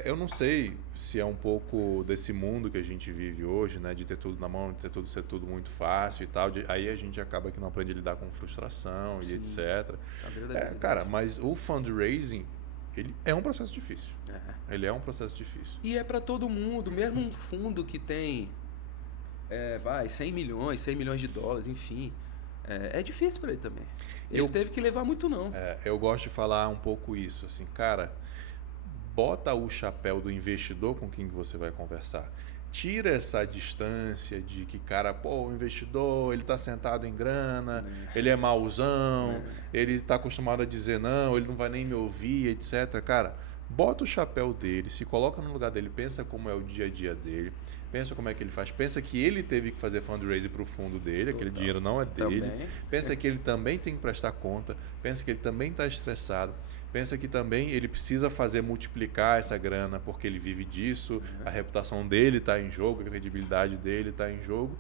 Eu não sei se é um pouco desse mundo que a gente vive hoje, né, de ter tudo na mão, de ter tudo ser tudo muito fácil e tal. Aí a gente acaba que não aprende a lidar com frustração e etc. Cara, mas o fundraising, ele é um processo difícil. Ele é um processo difícil. E é para todo mundo, mesmo um fundo que tem 100 milhões de dólares, enfim. É difícil para ele também. Ele teve que levar muito não. Eu gosto de falar um pouco isso, assim, cara, bota o chapéu do investidor com quem você vai conversar. Tira essa distância de que, cara, o investidor, ele tá sentado em grana, ele é mauzão, ele tá acostumado a dizer não, ele não vai nem me ouvir, etc. Cara, bota o chapéu dele, se coloca no lugar dele, pensa como é o dia a dia dele, pensa como é que ele faz, pensa que ele teve que fazer fundraising para o fundo dele, aquele dinheiro não é dele, pensa que ele também tem que prestar conta, pensa que ele também está estressado, pensa que também ele precisa fazer multiplicar essa grana porque ele vive disso, a reputação dele está em jogo, a credibilidade dele está em jogo.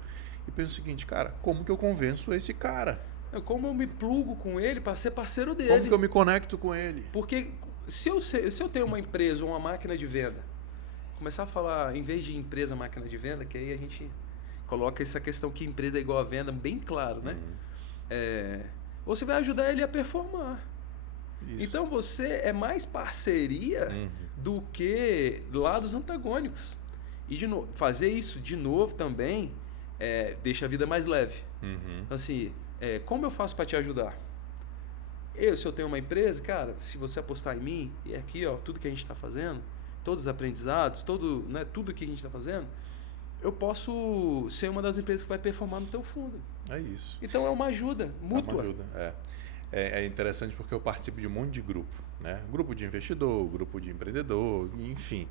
E pensa o seguinte, cara, como que eu convenço esse cara? Como eu me plugo com ele para ser parceiro dele? Como que eu me conecto com ele? Porque se eu tenho uma empresa ou uma máquina de venda, começar a falar, em vez de empresa, máquina de venda, que aí a gente coloca essa questão que empresa é igual a venda bem claro, né? Você vai ajudar ele a performar. Isso. Então você é mais parceria do que lados antagônicos. E de novo, fazer isso de novo também deixa a vida mais leve. Então, assim, como eu faço para te ajudar? Se eu tenho uma empresa, cara, se você apostar em mim, e aqui, ó, tudo que a gente está fazendo, todos os aprendizados, tudo que a gente está fazendo, eu posso ser uma das empresas que vai performar no teu fundo. É isso. Então é uma ajuda mútua. É uma ajuda, É interessante porque eu participo de um monte de grupo, né? Grupo de investidor, grupo de empreendedor, enfim.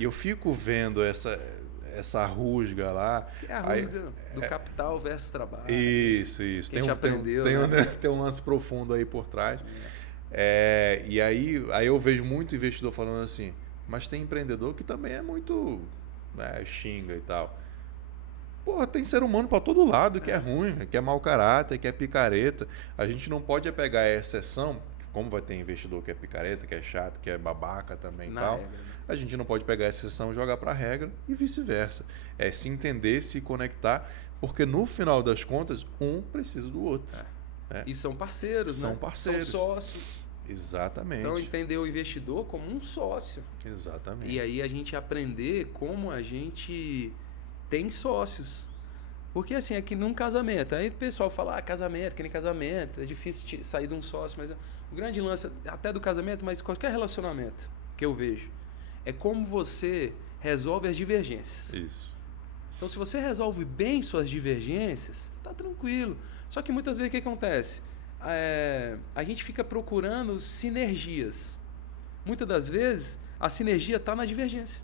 E eu fico vendo essa rusga lá. Que é a rusga do capital versus trabalho. Isso. Que a gente aprendeu. Tem um lance profundo aí por trás. E aí eu vejo muito investidor falando assim, mas tem empreendedor que também é muito, né, xinga e tal. Porra, tem ser humano para todo lado que é ruim, que é mau caráter, que é picareta. A gente não pode pegar a exceção, como vai ter investidor que é picareta, que é chato, que é babaca também e tal. A gente não pode pegar a exceção e jogar para a regra e vice-versa. É se entender, se conectar, porque no final das contas, um precisa do outro. E são parceiros, são parceiros. São sócios. Exatamente. Então, entender o investidor como um sócio. Exatamente. E aí a gente aprender como a gente tem sócios. Porque assim, aqui num casamento, aí o pessoal fala, casamento, que nem casamento, é difícil sair de um sócio, mas o grande lance, até do casamento, mas qualquer relacionamento que eu vejo, é como você resolve as divergências. Isso. Então, se você resolve bem suas divergências, tá tranquilo. Só que muitas vezes o que acontece? A gente fica procurando sinergias. Muitas das vezes, a sinergia está na divergência.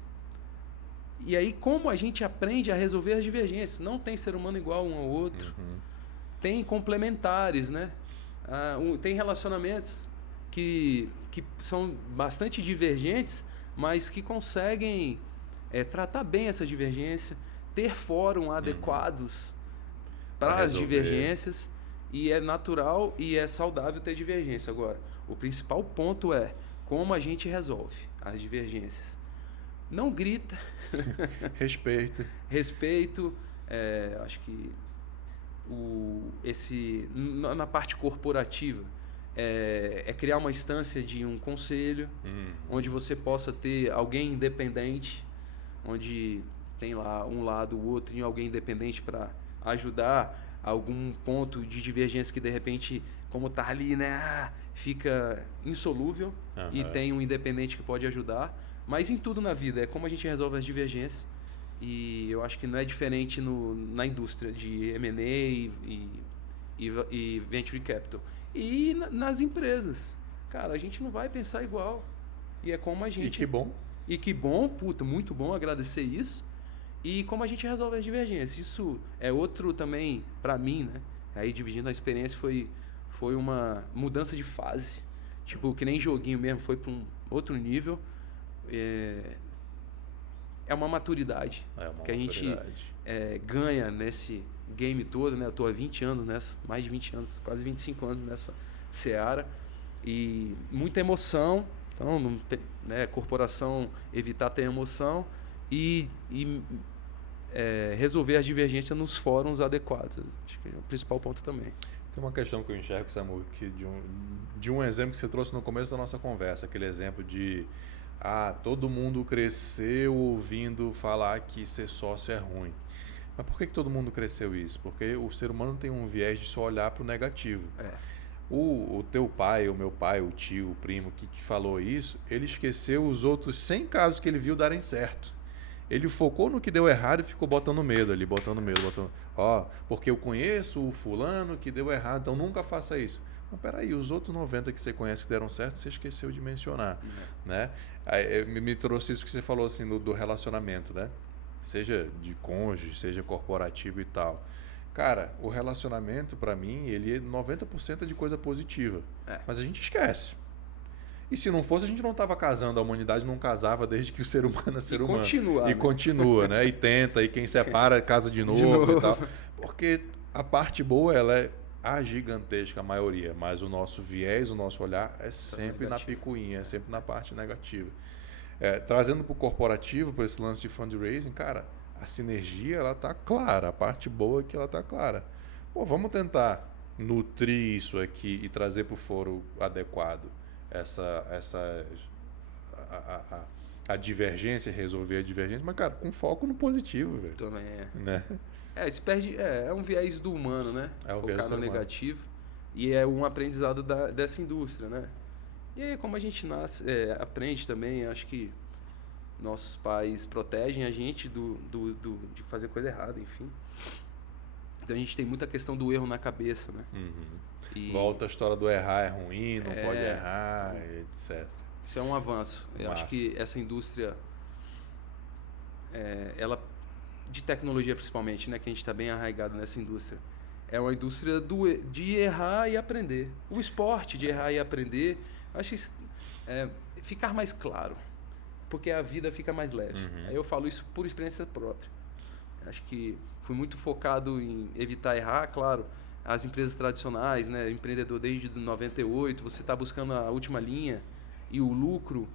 E aí, como a gente aprende a resolver as divergências? Não tem ser humano igual um ao outro. Tem complementares, né? Tem relacionamentos que são bastante divergentes, mas que conseguem tratar bem essa divergência, ter fórum adequados para as divergências, e é natural e é saudável ter divergência. Agora, o principal ponto é como a gente resolve as divergências. Não grita. Respeito. Acho que na parte corporativa é criar uma instância de um conselho, onde você possa ter alguém independente, onde tem lá um lado, o outro, e alguém independente para ajudar algum ponto de divergência que de repente, como está ali, né, fica insolúvel, e tem um independente que pode ajudar. Mas em tudo na vida, é como a gente resolve as divergências. E eu acho que não é diferente na indústria de M&A e Venture Capital. E nas empresas. cara, a gente não vai pensar igual. E é como a gente... E que bom. E que bom, puta, muito bom agradecer isso. E como a gente resolve as divergências. Isso é outro também, para mim, né? Aí, dividindo a experiência, foi uma mudança de fase. Tipo, que nem joguinho mesmo, foi para um outro nível. É uma maturidade que a gente ganha nesse game todo, né? Eu tô há 20 anos nessa, mais de 20 anos, quase 25 anos nessa seara. E muita emoção. Então, não tem, né? Corporação evitar ter emoção e resolver as divergências nos fóruns adequados. Acho que é o principal ponto também. Tem uma questão que eu enxergo, Samu, que de um exemplo que você trouxe no começo da nossa conversa, aquele exemplo de todo mundo cresceu ouvindo falar que ser sócio é ruim. Mas por que todo mundo cresceu isso? Porque o ser humano tem um viés de só olhar para o negativo. O teu pai, o meu pai, o tio, o primo que te falou isso, ele esqueceu os outros 100 casos que ele viu darem certo. Ele focou no que deu errado e ficou botando medo ali, botando medo. Porque eu conheço o fulano que deu errado, então nunca faça isso. Mas peraí, os outros 90 que você conhece que deram certo, você esqueceu de mencionar. Né? Aí, me trouxe isso que você falou assim, do relacionamento, né? Seja de cônjuge, seja corporativo e tal. Cara, o relacionamento, para mim, ele é 90% de coisa positiva. Mas a gente esquece. E se não fosse, a gente não estava casando. A humanidade não casava desde que o ser humano é ser humano. Continua, e continua, né? E tenta, e quem separa, casa de novo e tal. Porque a parte boa, ela é a gigantesca maioria. Mas o nosso viés, o nosso olhar é sempre na picuinha, é sempre na parte negativa. Trazendo para o corporativo, para esse lance de fundraising, cara, a sinergia, ela tá clara. A parte boa é que ela tá clara. Pô, vamos tentar nutrir isso aqui e trazer para o foro adequado a divergência, resolver a divergência, mas, cara, com foco no positivo, velho. Também Né? Isso perde, é um viés do humano, né? Focar no negativo. E é um aprendizado dessa indústria, né? E aí, como a gente nasce, aprende também, acho que nossos pais protegem a gente de fazer coisa errada, enfim. Então a gente tem muita questão do erro na cabeça, né? Volta a história do errar é ruim, não pode errar, etc. Isso é um avanço. Eu acho que essa indústria, ela de tecnologia principalmente, né, que a gente está bem arraigado nessa indústria, é uma indústria de errar e aprender. O esporte de errar e aprender, acho que ficar mais claro, porque a vida fica mais leve. Aí eu falo isso por experiência própria. Acho que fui muito focado em evitar errar, claro. As empresas tradicionais, né, empreendedor desde 98, você está buscando a última linha e o lucro,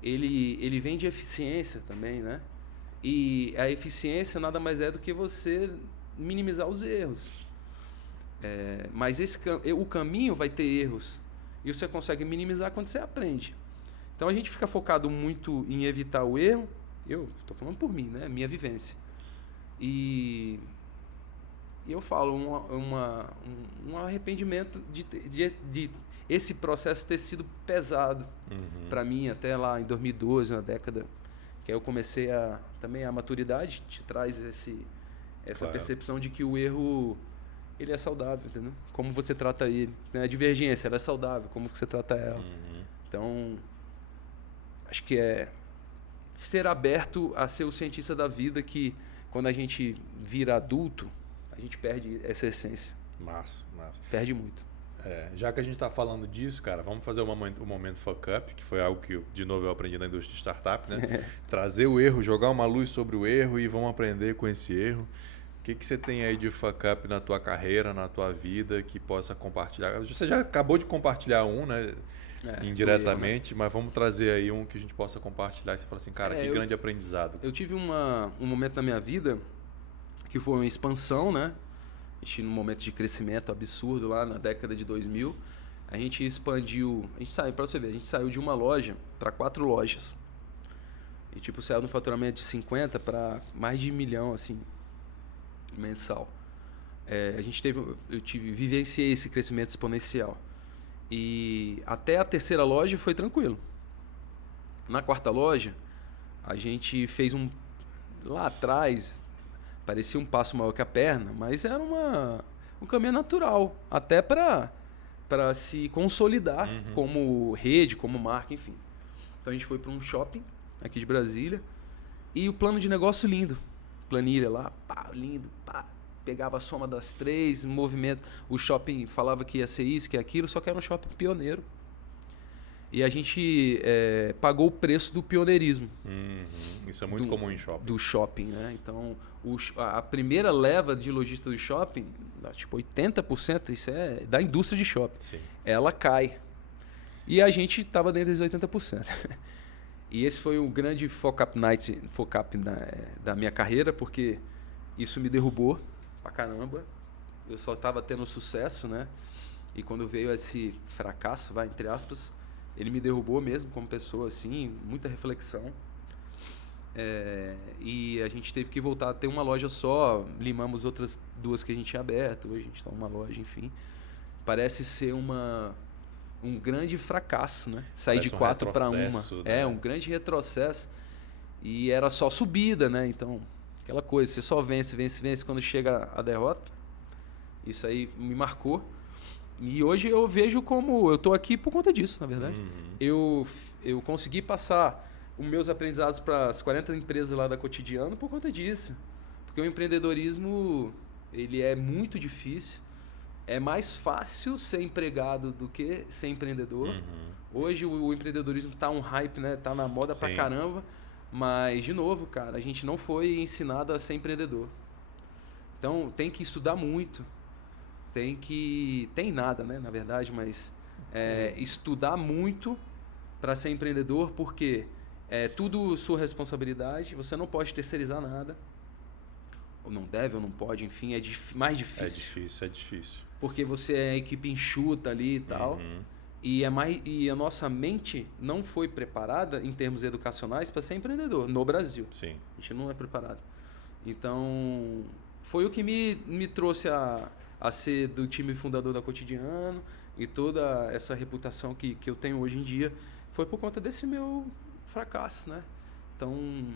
ele vem de eficiência também, né? E a eficiência nada mais é do que você minimizar os erros. Mas o caminho vai ter erros e você consegue minimizar quando você aprende. Então a gente fica focado muito em evitar o erro. Eu estou falando por mim, né? Minha vivência. E eu falo um arrependimento de esse processo ter sido pesado para mim até lá em 2012, na década que aí eu comecei também a maturidade te traz essa percepção de que o erro ele é saudável, entendeu? Como você trata ele, né? A divergência ela é saudável, como você trata ela. Então acho que é ser aberto a ser o cientista da vida, que quando a gente vira adulto a gente perde essa essência. Massa. Perde muito. Já que a gente está falando disso, cara, vamos fazer o momento fuck up, que foi algo que, de novo, eu aprendi na indústria de startup, né? Trazer o erro, jogar uma luz sobre o erro e vamos aprender com esse erro. O que você tem aí de fuck up na tua carreira, na tua vida, que possa compartilhar? Você já acabou de compartilhar um, né? Indiretamente, erro, né? Mas vamos trazer aí um que a gente possa compartilhar e você fala assim, cara, que grande aprendizado. Eu tive um momento na minha vida que foi uma expansão, né? A gente, num momento de crescimento absurdo lá na década de 2000, a gente expandiu, para você ver, a gente saiu de uma loja para 4 lojas. E tipo, saiu no faturamento de 50 para mais de 1 milhão, assim, mensal. Vivenciei esse crescimento exponencial. E até a 3ª loja foi tranquilo. Na 4ª loja, a gente fez lá atrás, parecia um passo maior que a perna, mas era um caminho natural, até para para se consolidar como rede, como marca, enfim. Então a gente foi para um shopping aqui de Brasília e o plano de negócio lindo. Planilha lá, pá, lindo, pá. Pegava a soma das 3, movimento. O shopping falava que ia ser isso, que ia aquilo, só que era um shopping pioneiro. E a gente pagou o preço do pioneirismo. Isso é muito comum em shopping. Do shopping, né? Então, a primeira leva de lojista do shopping, tipo 80%, isso é da indústria de shopping. Sim. Ela cai. E a gente estava dentro desses 80%. E esse foi o grande fuck-up da minha carreira, porque isso me derrubou pra caramba. Eu só estava tendo sucesso, né? E quando veio esse fracasso, entre aspas, ele me derrubou mesmo como pessoa, assim, muita reflexão. E a gente teve que voltar a ter uma loja só, limamos outras 2 que a gente tinha aberto, hoje a gente está numa loja, enfim. Parece ser um grande fracasso, né? Sair de 4 para 1. Né? Um grande retrocesso. E era só subida, né? Então, aquela coisa, você só vence quando chega a derrota. Isso aí me marcou. E hoje eu vejo como eu estou aqui por conta disso, na verdade. Eu consegui passar os meus aprendizados para as 40 empresas lá da Cotidiano por conta disso. Porque o empreendedorismo, ele é muito difícil. É mais fácil ser empregado do que ser empreendedor. Hoje o empreendedorismo está um hype, né? Tá na moda pra caramba. Mas, de novo, cara, a gente não foi ensinado a ser empreendedor. Então, tem que estudar muito. Tem nada, né? Na verdade, mas estudar muito para ser empreendedor, porque é tudo sua responsabilidade. Você não pode terceirizar nada. Ou não deve, ou não pode, enfim, é mais difícil. É difícil. Porque você é equipe enxuta ali e tal. E a nossa mente não foi preparada, em termos educacionais, para ser empreendedor no Brasil. Sim. A gente não é preparado. Então, foi o que me trouxe a ser do time fundador da Cotidiano e toda essa reputação que eu tenho hoje em dia. Foi por conta desse meu fracasso, né? Então,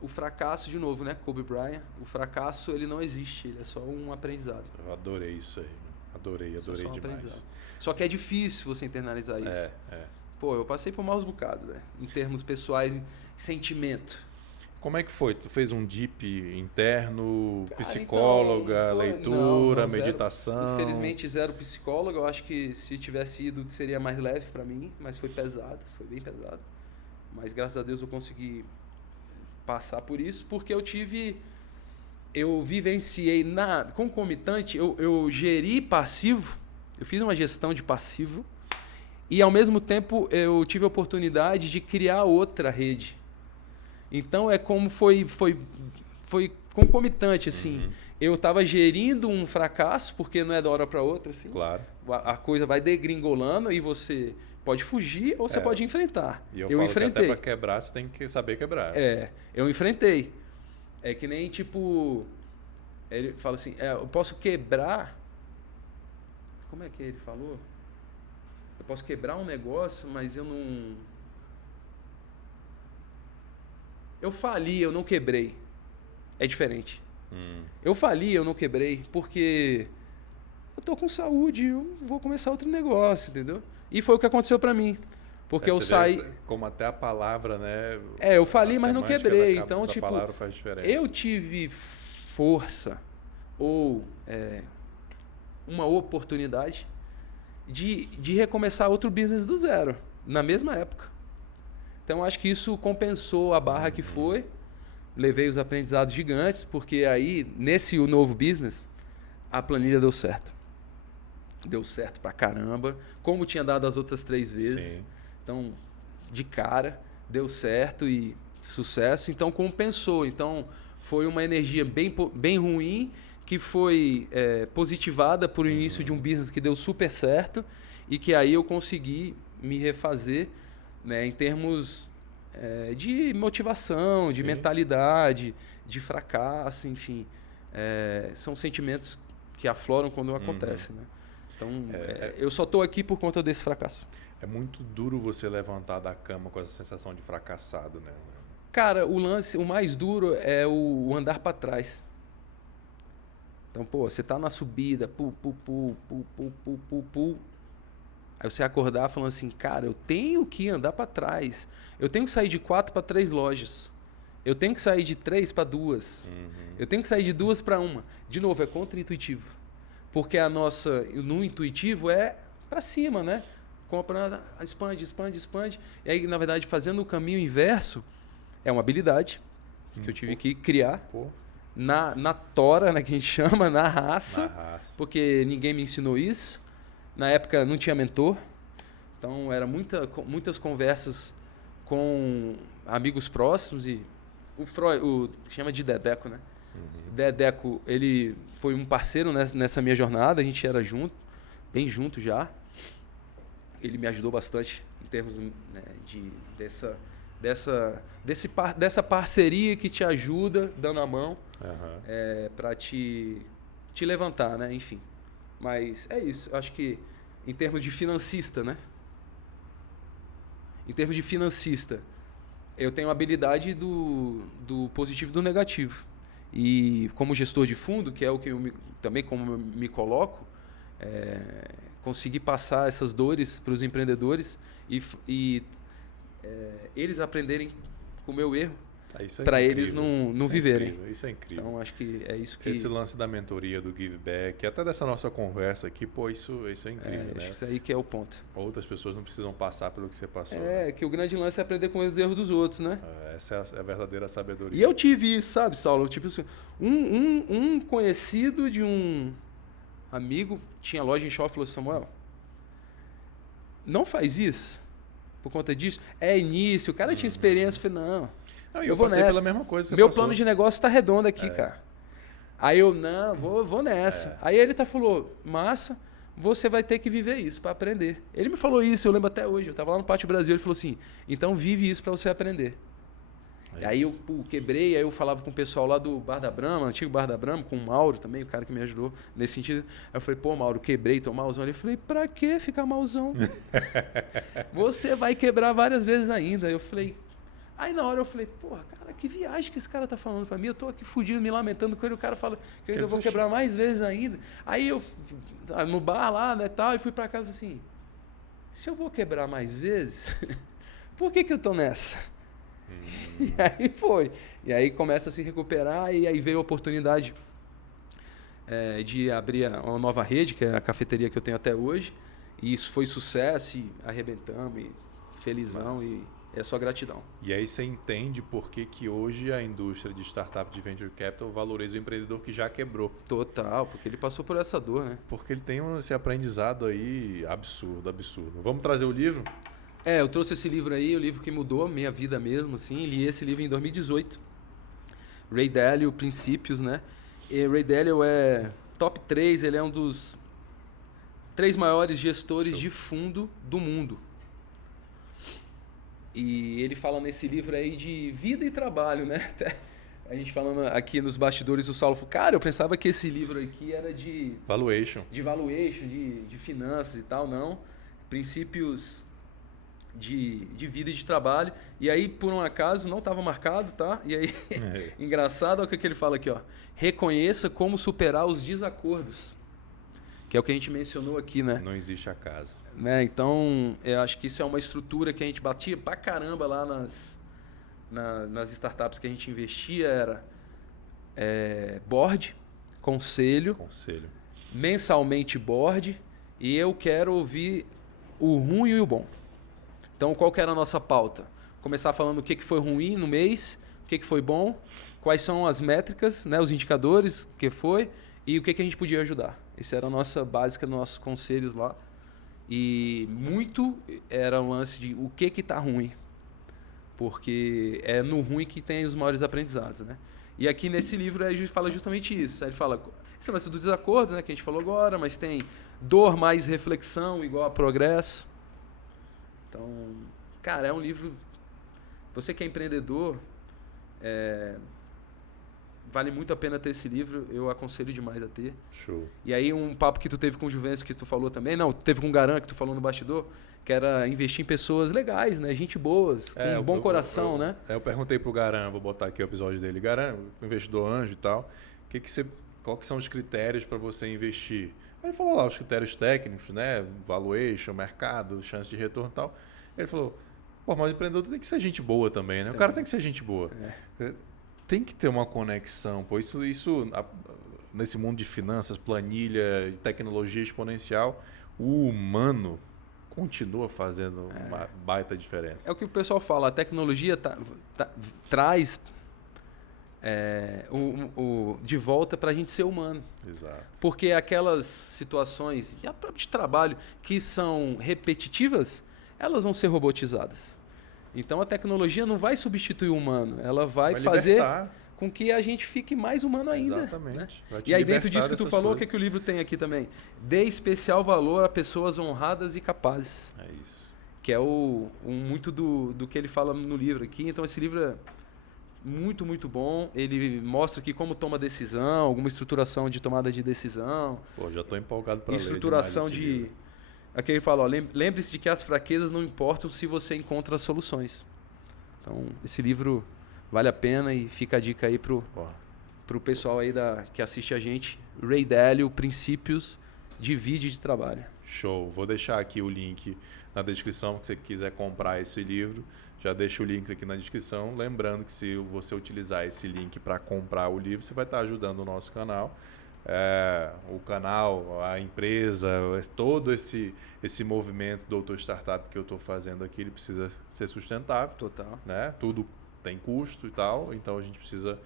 o fracasso, de novo, né? Kobe Bryant, o fracasso, ele não existe, ele é só um aprendizado. Eu adorei isso aí. Adorei demais. Só que é difícil você internalizar isso. Pô, eu passei por maus bocados, né? Em termos pessoais, sentimento. Como é que foi? Tu fez um deep interno, psicóloga, leitura, meditação? Infelizmente, 0 psicóloga. Eu acho que se tivesse ido, seria mais leve para mim, mas foi pesado, foi bem pesado. Mas graças a Deus eu consegui passar por isso, porque eu vivenciei concomitante, eu geri passivo, eu fiz uma gestão de passivo e ao mesmo tempo eu tive a oportunidade de criar outra rede. Então é como foi concomitante, assim. Eu estava gerindo um fracasso, porque não é da hora para outra, assim. Claro. A coisa vai degringolando e você pode fugir ou você pode enfrentar. E eu falo enfrentei. Que até para quebrar você tem que saber quebrar. Eu enfrentei. É que nem tipo... Ele fala assim, eu posso quebrar... Como é que ele falou? Eu posso quebrar um negócio, mas eu não... Eu fali, eu não quebrei. É diferente. Eu fali, eu não quebrei, porque eu tô com saúde, eu vou começar outro negócio, entendeu? E foi o que aconteceu para mim. Porque eu saí... Como até a palavra, né? Eu fali, mas não quebrei. Então, tipo, palavra faz diferença. Eu tive força ou uma oportunidade de recomeçar outro business do zero, na mesma época. Então, acho que isso compensou a barra que foi. Levei os aprendizados gigantes, porque aí, nesse novo business, a planilha deu certo. Deu certo pra caramba, como tinha dado as outras 3 vezes. Sim. Então, de cara, deu certo e sucesso. Então, compensou. Então, foi uma energia bem ruim, que foi positivada por o início de um business que deu super certo e que aí eu consegui me refazer, né, em termos de motivação, de mentalidade, de fracasso, enfim. São sentimentos que afloram quando acontecem, né? Então, eu só estou aqui por conta desse fracasso. É muito duro você levantar da cama com essa sensação de fracassado, né? Cara, o mais duro é o andar para trás. Então, pô, você tá na subida, Aí você acordar falando assim, cara, eu tenho que andar para trás. Eu tenho que sair de 4 para 3 lojas. Eu tenho que sair de 3 para 2. Eu tenho que sair de 2 para 1. De novo, é contra-intuitivo. Porque no intuitivo é para cima, né? Compra, expande. E aí, na verdade, fazendo o caminho inverso é uma habilidade que eu tive que criar na tora, né, que a gente chama, na raça. Porque ninguém me ensinou isso. Na época não tinha mentor. Então, era muitas conversas com amigos próximos e o Freud, chama de Dedeco, né? Dedeco, ele foi um parceiro nessa minha jornada, a gente era bem junto já. Ele me ajudou bastante em termos, né, dessa parceria que te ajuda dando a mão para te levantar, né? Enfim. Mas é isso, eu acho que em termos de financista, né? Em termos de financista, eu tenho a habilidade do positivo e do negativo. E como gestor de fundo, que é o que também como eu me coloco, conseguir passar essas dores para os empreendedores e eles aprenderem com o meu erro, para eles não viverem. Isso é incrível. Então, acho que é isso que... Esse lance da mentoria, do give back, até dessa nossa conversa aqui, pô, isso é incrível, né? Acho que isso aí que é o ponto. Outras pessoas não precisam passar pelo que você passou. Que o grande lance é aprender com os erros dos outros, né? Essa é a verdadeira sabedoria. E eu tive isso, sabe, Saulo? Tipo, um conhecido de um amigo tinha loja em shopping e falou: Samuel, não faz isso por conta disso. É início, o cara tinha experiência. Eu falei, não, eu vou passei nessa. pela mesma coisa que você Meu passou. plano de negócio tá redondo aqui, cara. Aí eu, não, vou nessa. Aí ele falou, massa, você vai ter que viver isso para aprender. Ele me falou isso, eu lembro até hoje. Eu tava lá no Pátio Brasil, ele falou assim, então vive isso para você aprender. Aí eu quebrei, aí eu falava com o pessoal lá do Bar da Brahma, antigo Bar da Brahma, com o Mauro também, o cara que me ajudou nesse sentido. Aí eu falei, pô, Mauro, quebrei, tô malzão. Ele falei, pra que ficar malzão? Você vai quebrar várias vezes ainda. Eu falei... Aí na hora eu falei, porra, cara, que viagem que esse cara tá falando pra mim. Eu tô aqui fudido, me lamentando com ele. O cara fala que eu ainda vou quebrar mais vezes ainda. Aí eu, no bar lá, né, tal, e fui pra casa e falei assim, se eu vou quebrar mais vezes, por que eu tô nessa? E aí foi. E aí começa a se recuperar e aí veio a oportunidade de abrir uma nova rede, que é a cafeteria que eu tenho até hoje. E isso foi sucesso e arrebentamos e felizão. E é só gratidão. E aí você entende por que hoje a indústria de startup de venture capital valoriza o empreendedor que já quebrou. Total, porque ele passou por essa dor, né? Porque ele tem esse aprendizado aí absurdo. Vamos trazer o livro? Eu trouxe esse livro aí, o livro que mudou a minha vida mesmo, assim. Li esse livro em 2018. Ray Dalio, Princípios, né? E Ray Dalio é top 3, ele é um dos 3 maiores gestores de fundo do mundo. E ele fala nesse livro aí de vida e trabalho, né? A gente falando aqui nos bastidores, o Saulo falou, cara, eu pensava que esse livro aqui era de... Valuation. De finanças e tal, não. Princípios de vida e de trabalho. E aí, por um acaso, não estava marcado, tá? E aí, engraçado, olha o que ele fala aqui, ó. Reconheça como superar os desacordos. Que é o que a gente mencionou aqui, né? Não existe acaso. Né? Então, eu acho que isso é uma estrutura que a gente batia pra caramba lá nas startups que a gente investia. Era board, conselho, mensalmente board, e eu quero ouvir o ruim e o bom. Então, qual que era a nossa pauta? Começar falando o que foi ruim no mês, o que foi bom, quais são as métricas, né, os indicadores, o que foi, e o que a gente podia ajudar. Essa era a nossa básica, nossos conselhos lá. E muito era o lance de o que está ruim. Porque é no ruim que tem os maiores aprendizados, né? E aqui nesse livro a gente fala justamente isso. Ele fala esse lance do desacordo, né, que a gente falou agora, mas tem dor mais reflexão igual a progresso. Então, cara, é um livro... Você que é empreendedor, vale muito a pena ter esse livro, eu aconselho demais a ter. Show. E aí um papo que tu teve com o Juventus, que tu falou também, não, teve com o Garan, que tu falou no bastidor, que era investir em pessoas legais, né? Gente boas, com um bom coração, né? Eu perguntei pro Garan, vou botar aqui o episódio dele. Garan, investidor anjo e tal, qual que são os critérios para você investir? Ele falou lá os critérios técnicos, né? Valuation, mercado, chance de retorno e tal. Ele falou, pô, mas o empreendedor tem que ser gente boa também, né? O cara tem que ser gente boa. Tem que ter uma conexão, pô. Nesse mundo de finanças, planilha, tecnologia exponencial, o humano continua fazendo uma baita diferença. É o que o pessoal fala, a tecnologia traz de volta para a gente ser humano. Exato. Porque aquelas situações de trabalho que são repetitivas, elas vão ser robotizadas. Então a tecnologia não vai substituir o humano, ela vai fazer libertar. Com que a gente fique mais humano ainda. Exatamente. Né? E aí dentro disso que tu falou, o coisas. que o livro tem aqui também? Dê especial valor a pessoas honradas e capazes. É isso. Que é muito do que ele fala no livro aqui. Então esse livro é muito, muito bom. Ele mostra aqui como toma decisão, alguma estruturação de tomada de decisão. Pô, já estou empolgado para ler. Estruturação de... Aqui ele fala, ó, lembre-se de que as fraquezas não importam se você encontra soluções. Então esse livro vale a pena e fica a dica aí pro pessoal aí que assiste a gente. Ray Dalio, Princípios de Vida e de Trabalho. Show. Vou deixar aqui o link na descrição, se você quiser comprar esse livro. Já deixo o link aqui na descrição. Lembrando que se você utilizar esse link para comprar o livro, você vai estar ajudando o nosso canal. O canal, a empresa, todo esse movimento Doutor Startup que eu estou fazendo aqui, ele precisa ser sustentável. Total. Né? Tudo tem custo e tal, então a gente precisa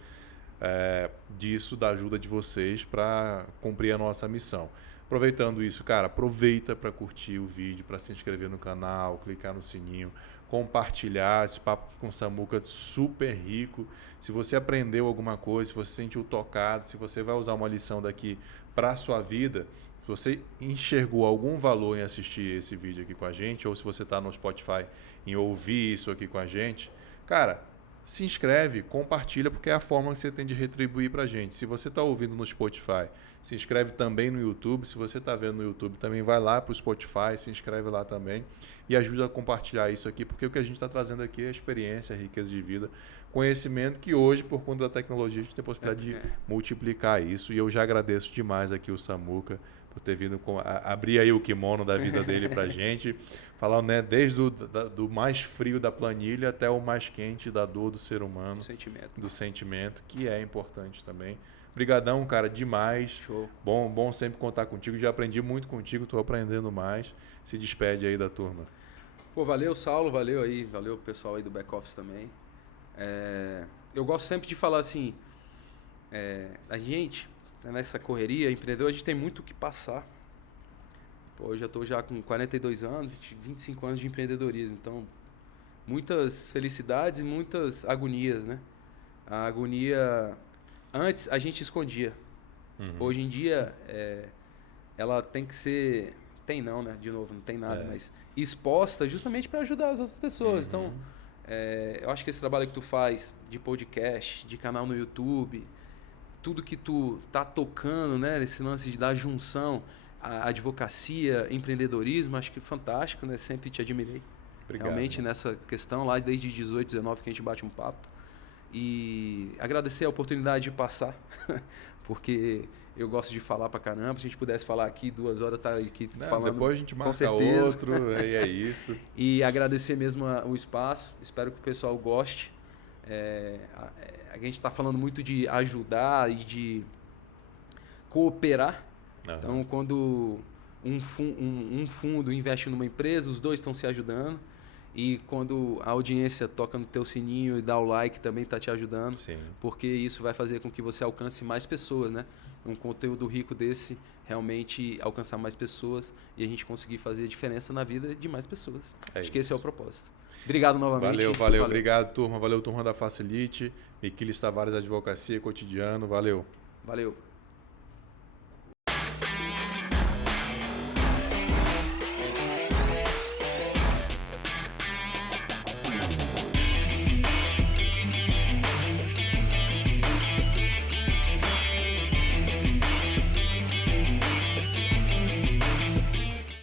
disso, da ajuda de vocês para cumprir a nossa missão. Aproveitando isso, cara, aproveita para curtir o vídeo, para se inscrever no canal, clicar no sininho, compartilhar esse papo com o Samuca super rico. Se você aprendeu alguma coisa, se você se sentiu tocado, se você vai usar uma lição daqui para a sua vida, se você enxergou algum valor em assistir esse vídeo aqui com a gente, ou se você está no Spotify em ouvir isso aqui com a gente, cara, se inscreve, compartilha, porque é a forma que você tem de retribuir para a gente. Se você está ouvindo no Spotify, se inscreve também no YouTube. Se você está vendo no YouTube, também vai lá para o Spotify, se inscreve lá também e ajuda a compartilhar isso aqui, porque o que a gente está trazendo aqui é experiência, riqueza de vida, conhecimento que hoje, por conta da tecnologia, a gente tem a possibilidade de multiplicar isso. E eu já agradeço demais aqui o Samuca por ter vindo abrir aí o kimono da vida dele para a gente. Falar, né, desde do mais frio da planilha até o mais quente da dor do ser humano. Do sentimento, que é importante também. Obrigadão, cara, demais. Show. Bom sempre contar contigo. Já aprendi muito contigo, estou aprendendo mais. Se despede aí da turma. Pô, valeu, Saulo, valeu aí, valeu o pessoal aí do back office também. Eu gosto sempre de falar assim, a gente, nessa correria, empreendedor, a gente tem muito o que passar. Pô, eu já estou com 42 anos, 25 anos de empreendedorismo, então muitas felicidades e muitas agonias, né? A agonia, antes a gente escondia. Hoje em dia, ela tem que ser, de novo, não tem nada, mas exposta justamente para ajudar as outras pessoas. Então, eu acho que esse trabalho que tu faz de podcast, de canal no YouTube, tudo que tu tá tocando, né, nesse lance da junção, a advocacia, empreendedorismo, acho que é fantástico, né? Sempre te admirei. Obrigado, realmente nessa questão lá desde 18, 19 que a gente bate um papo. E agradecer a oportunidade de passar, porque eu gosto de falar pra caramba. Se a gente pudesse falar aqui 2 horas, tá aqui falando. Depois a gente marca outro, e é isso. E agradecer mesmo o espaço. Espero que o pessoal goste. A gente está falando muito de ajudar e de cooperar. Então, quando um fundo investe numa empresa, os dois estão se ajudando. E quando a audiência toca no teu sininho e dá o like, também está te ajudando. Sim. Porque isso vai fazer com que você alcance mais pessoas, né? Um conteúdo rico desse realmente alcançar mais pessoas e a gente conseguir fazer diferença na vida de mais pessoas. Acho que esse é o propósito. Obrigado novamente. Valeu. Obrigado, turma. Valeu, turma da Facilite. Miquiles Tavares Advocacia Cotidiano. Valeu.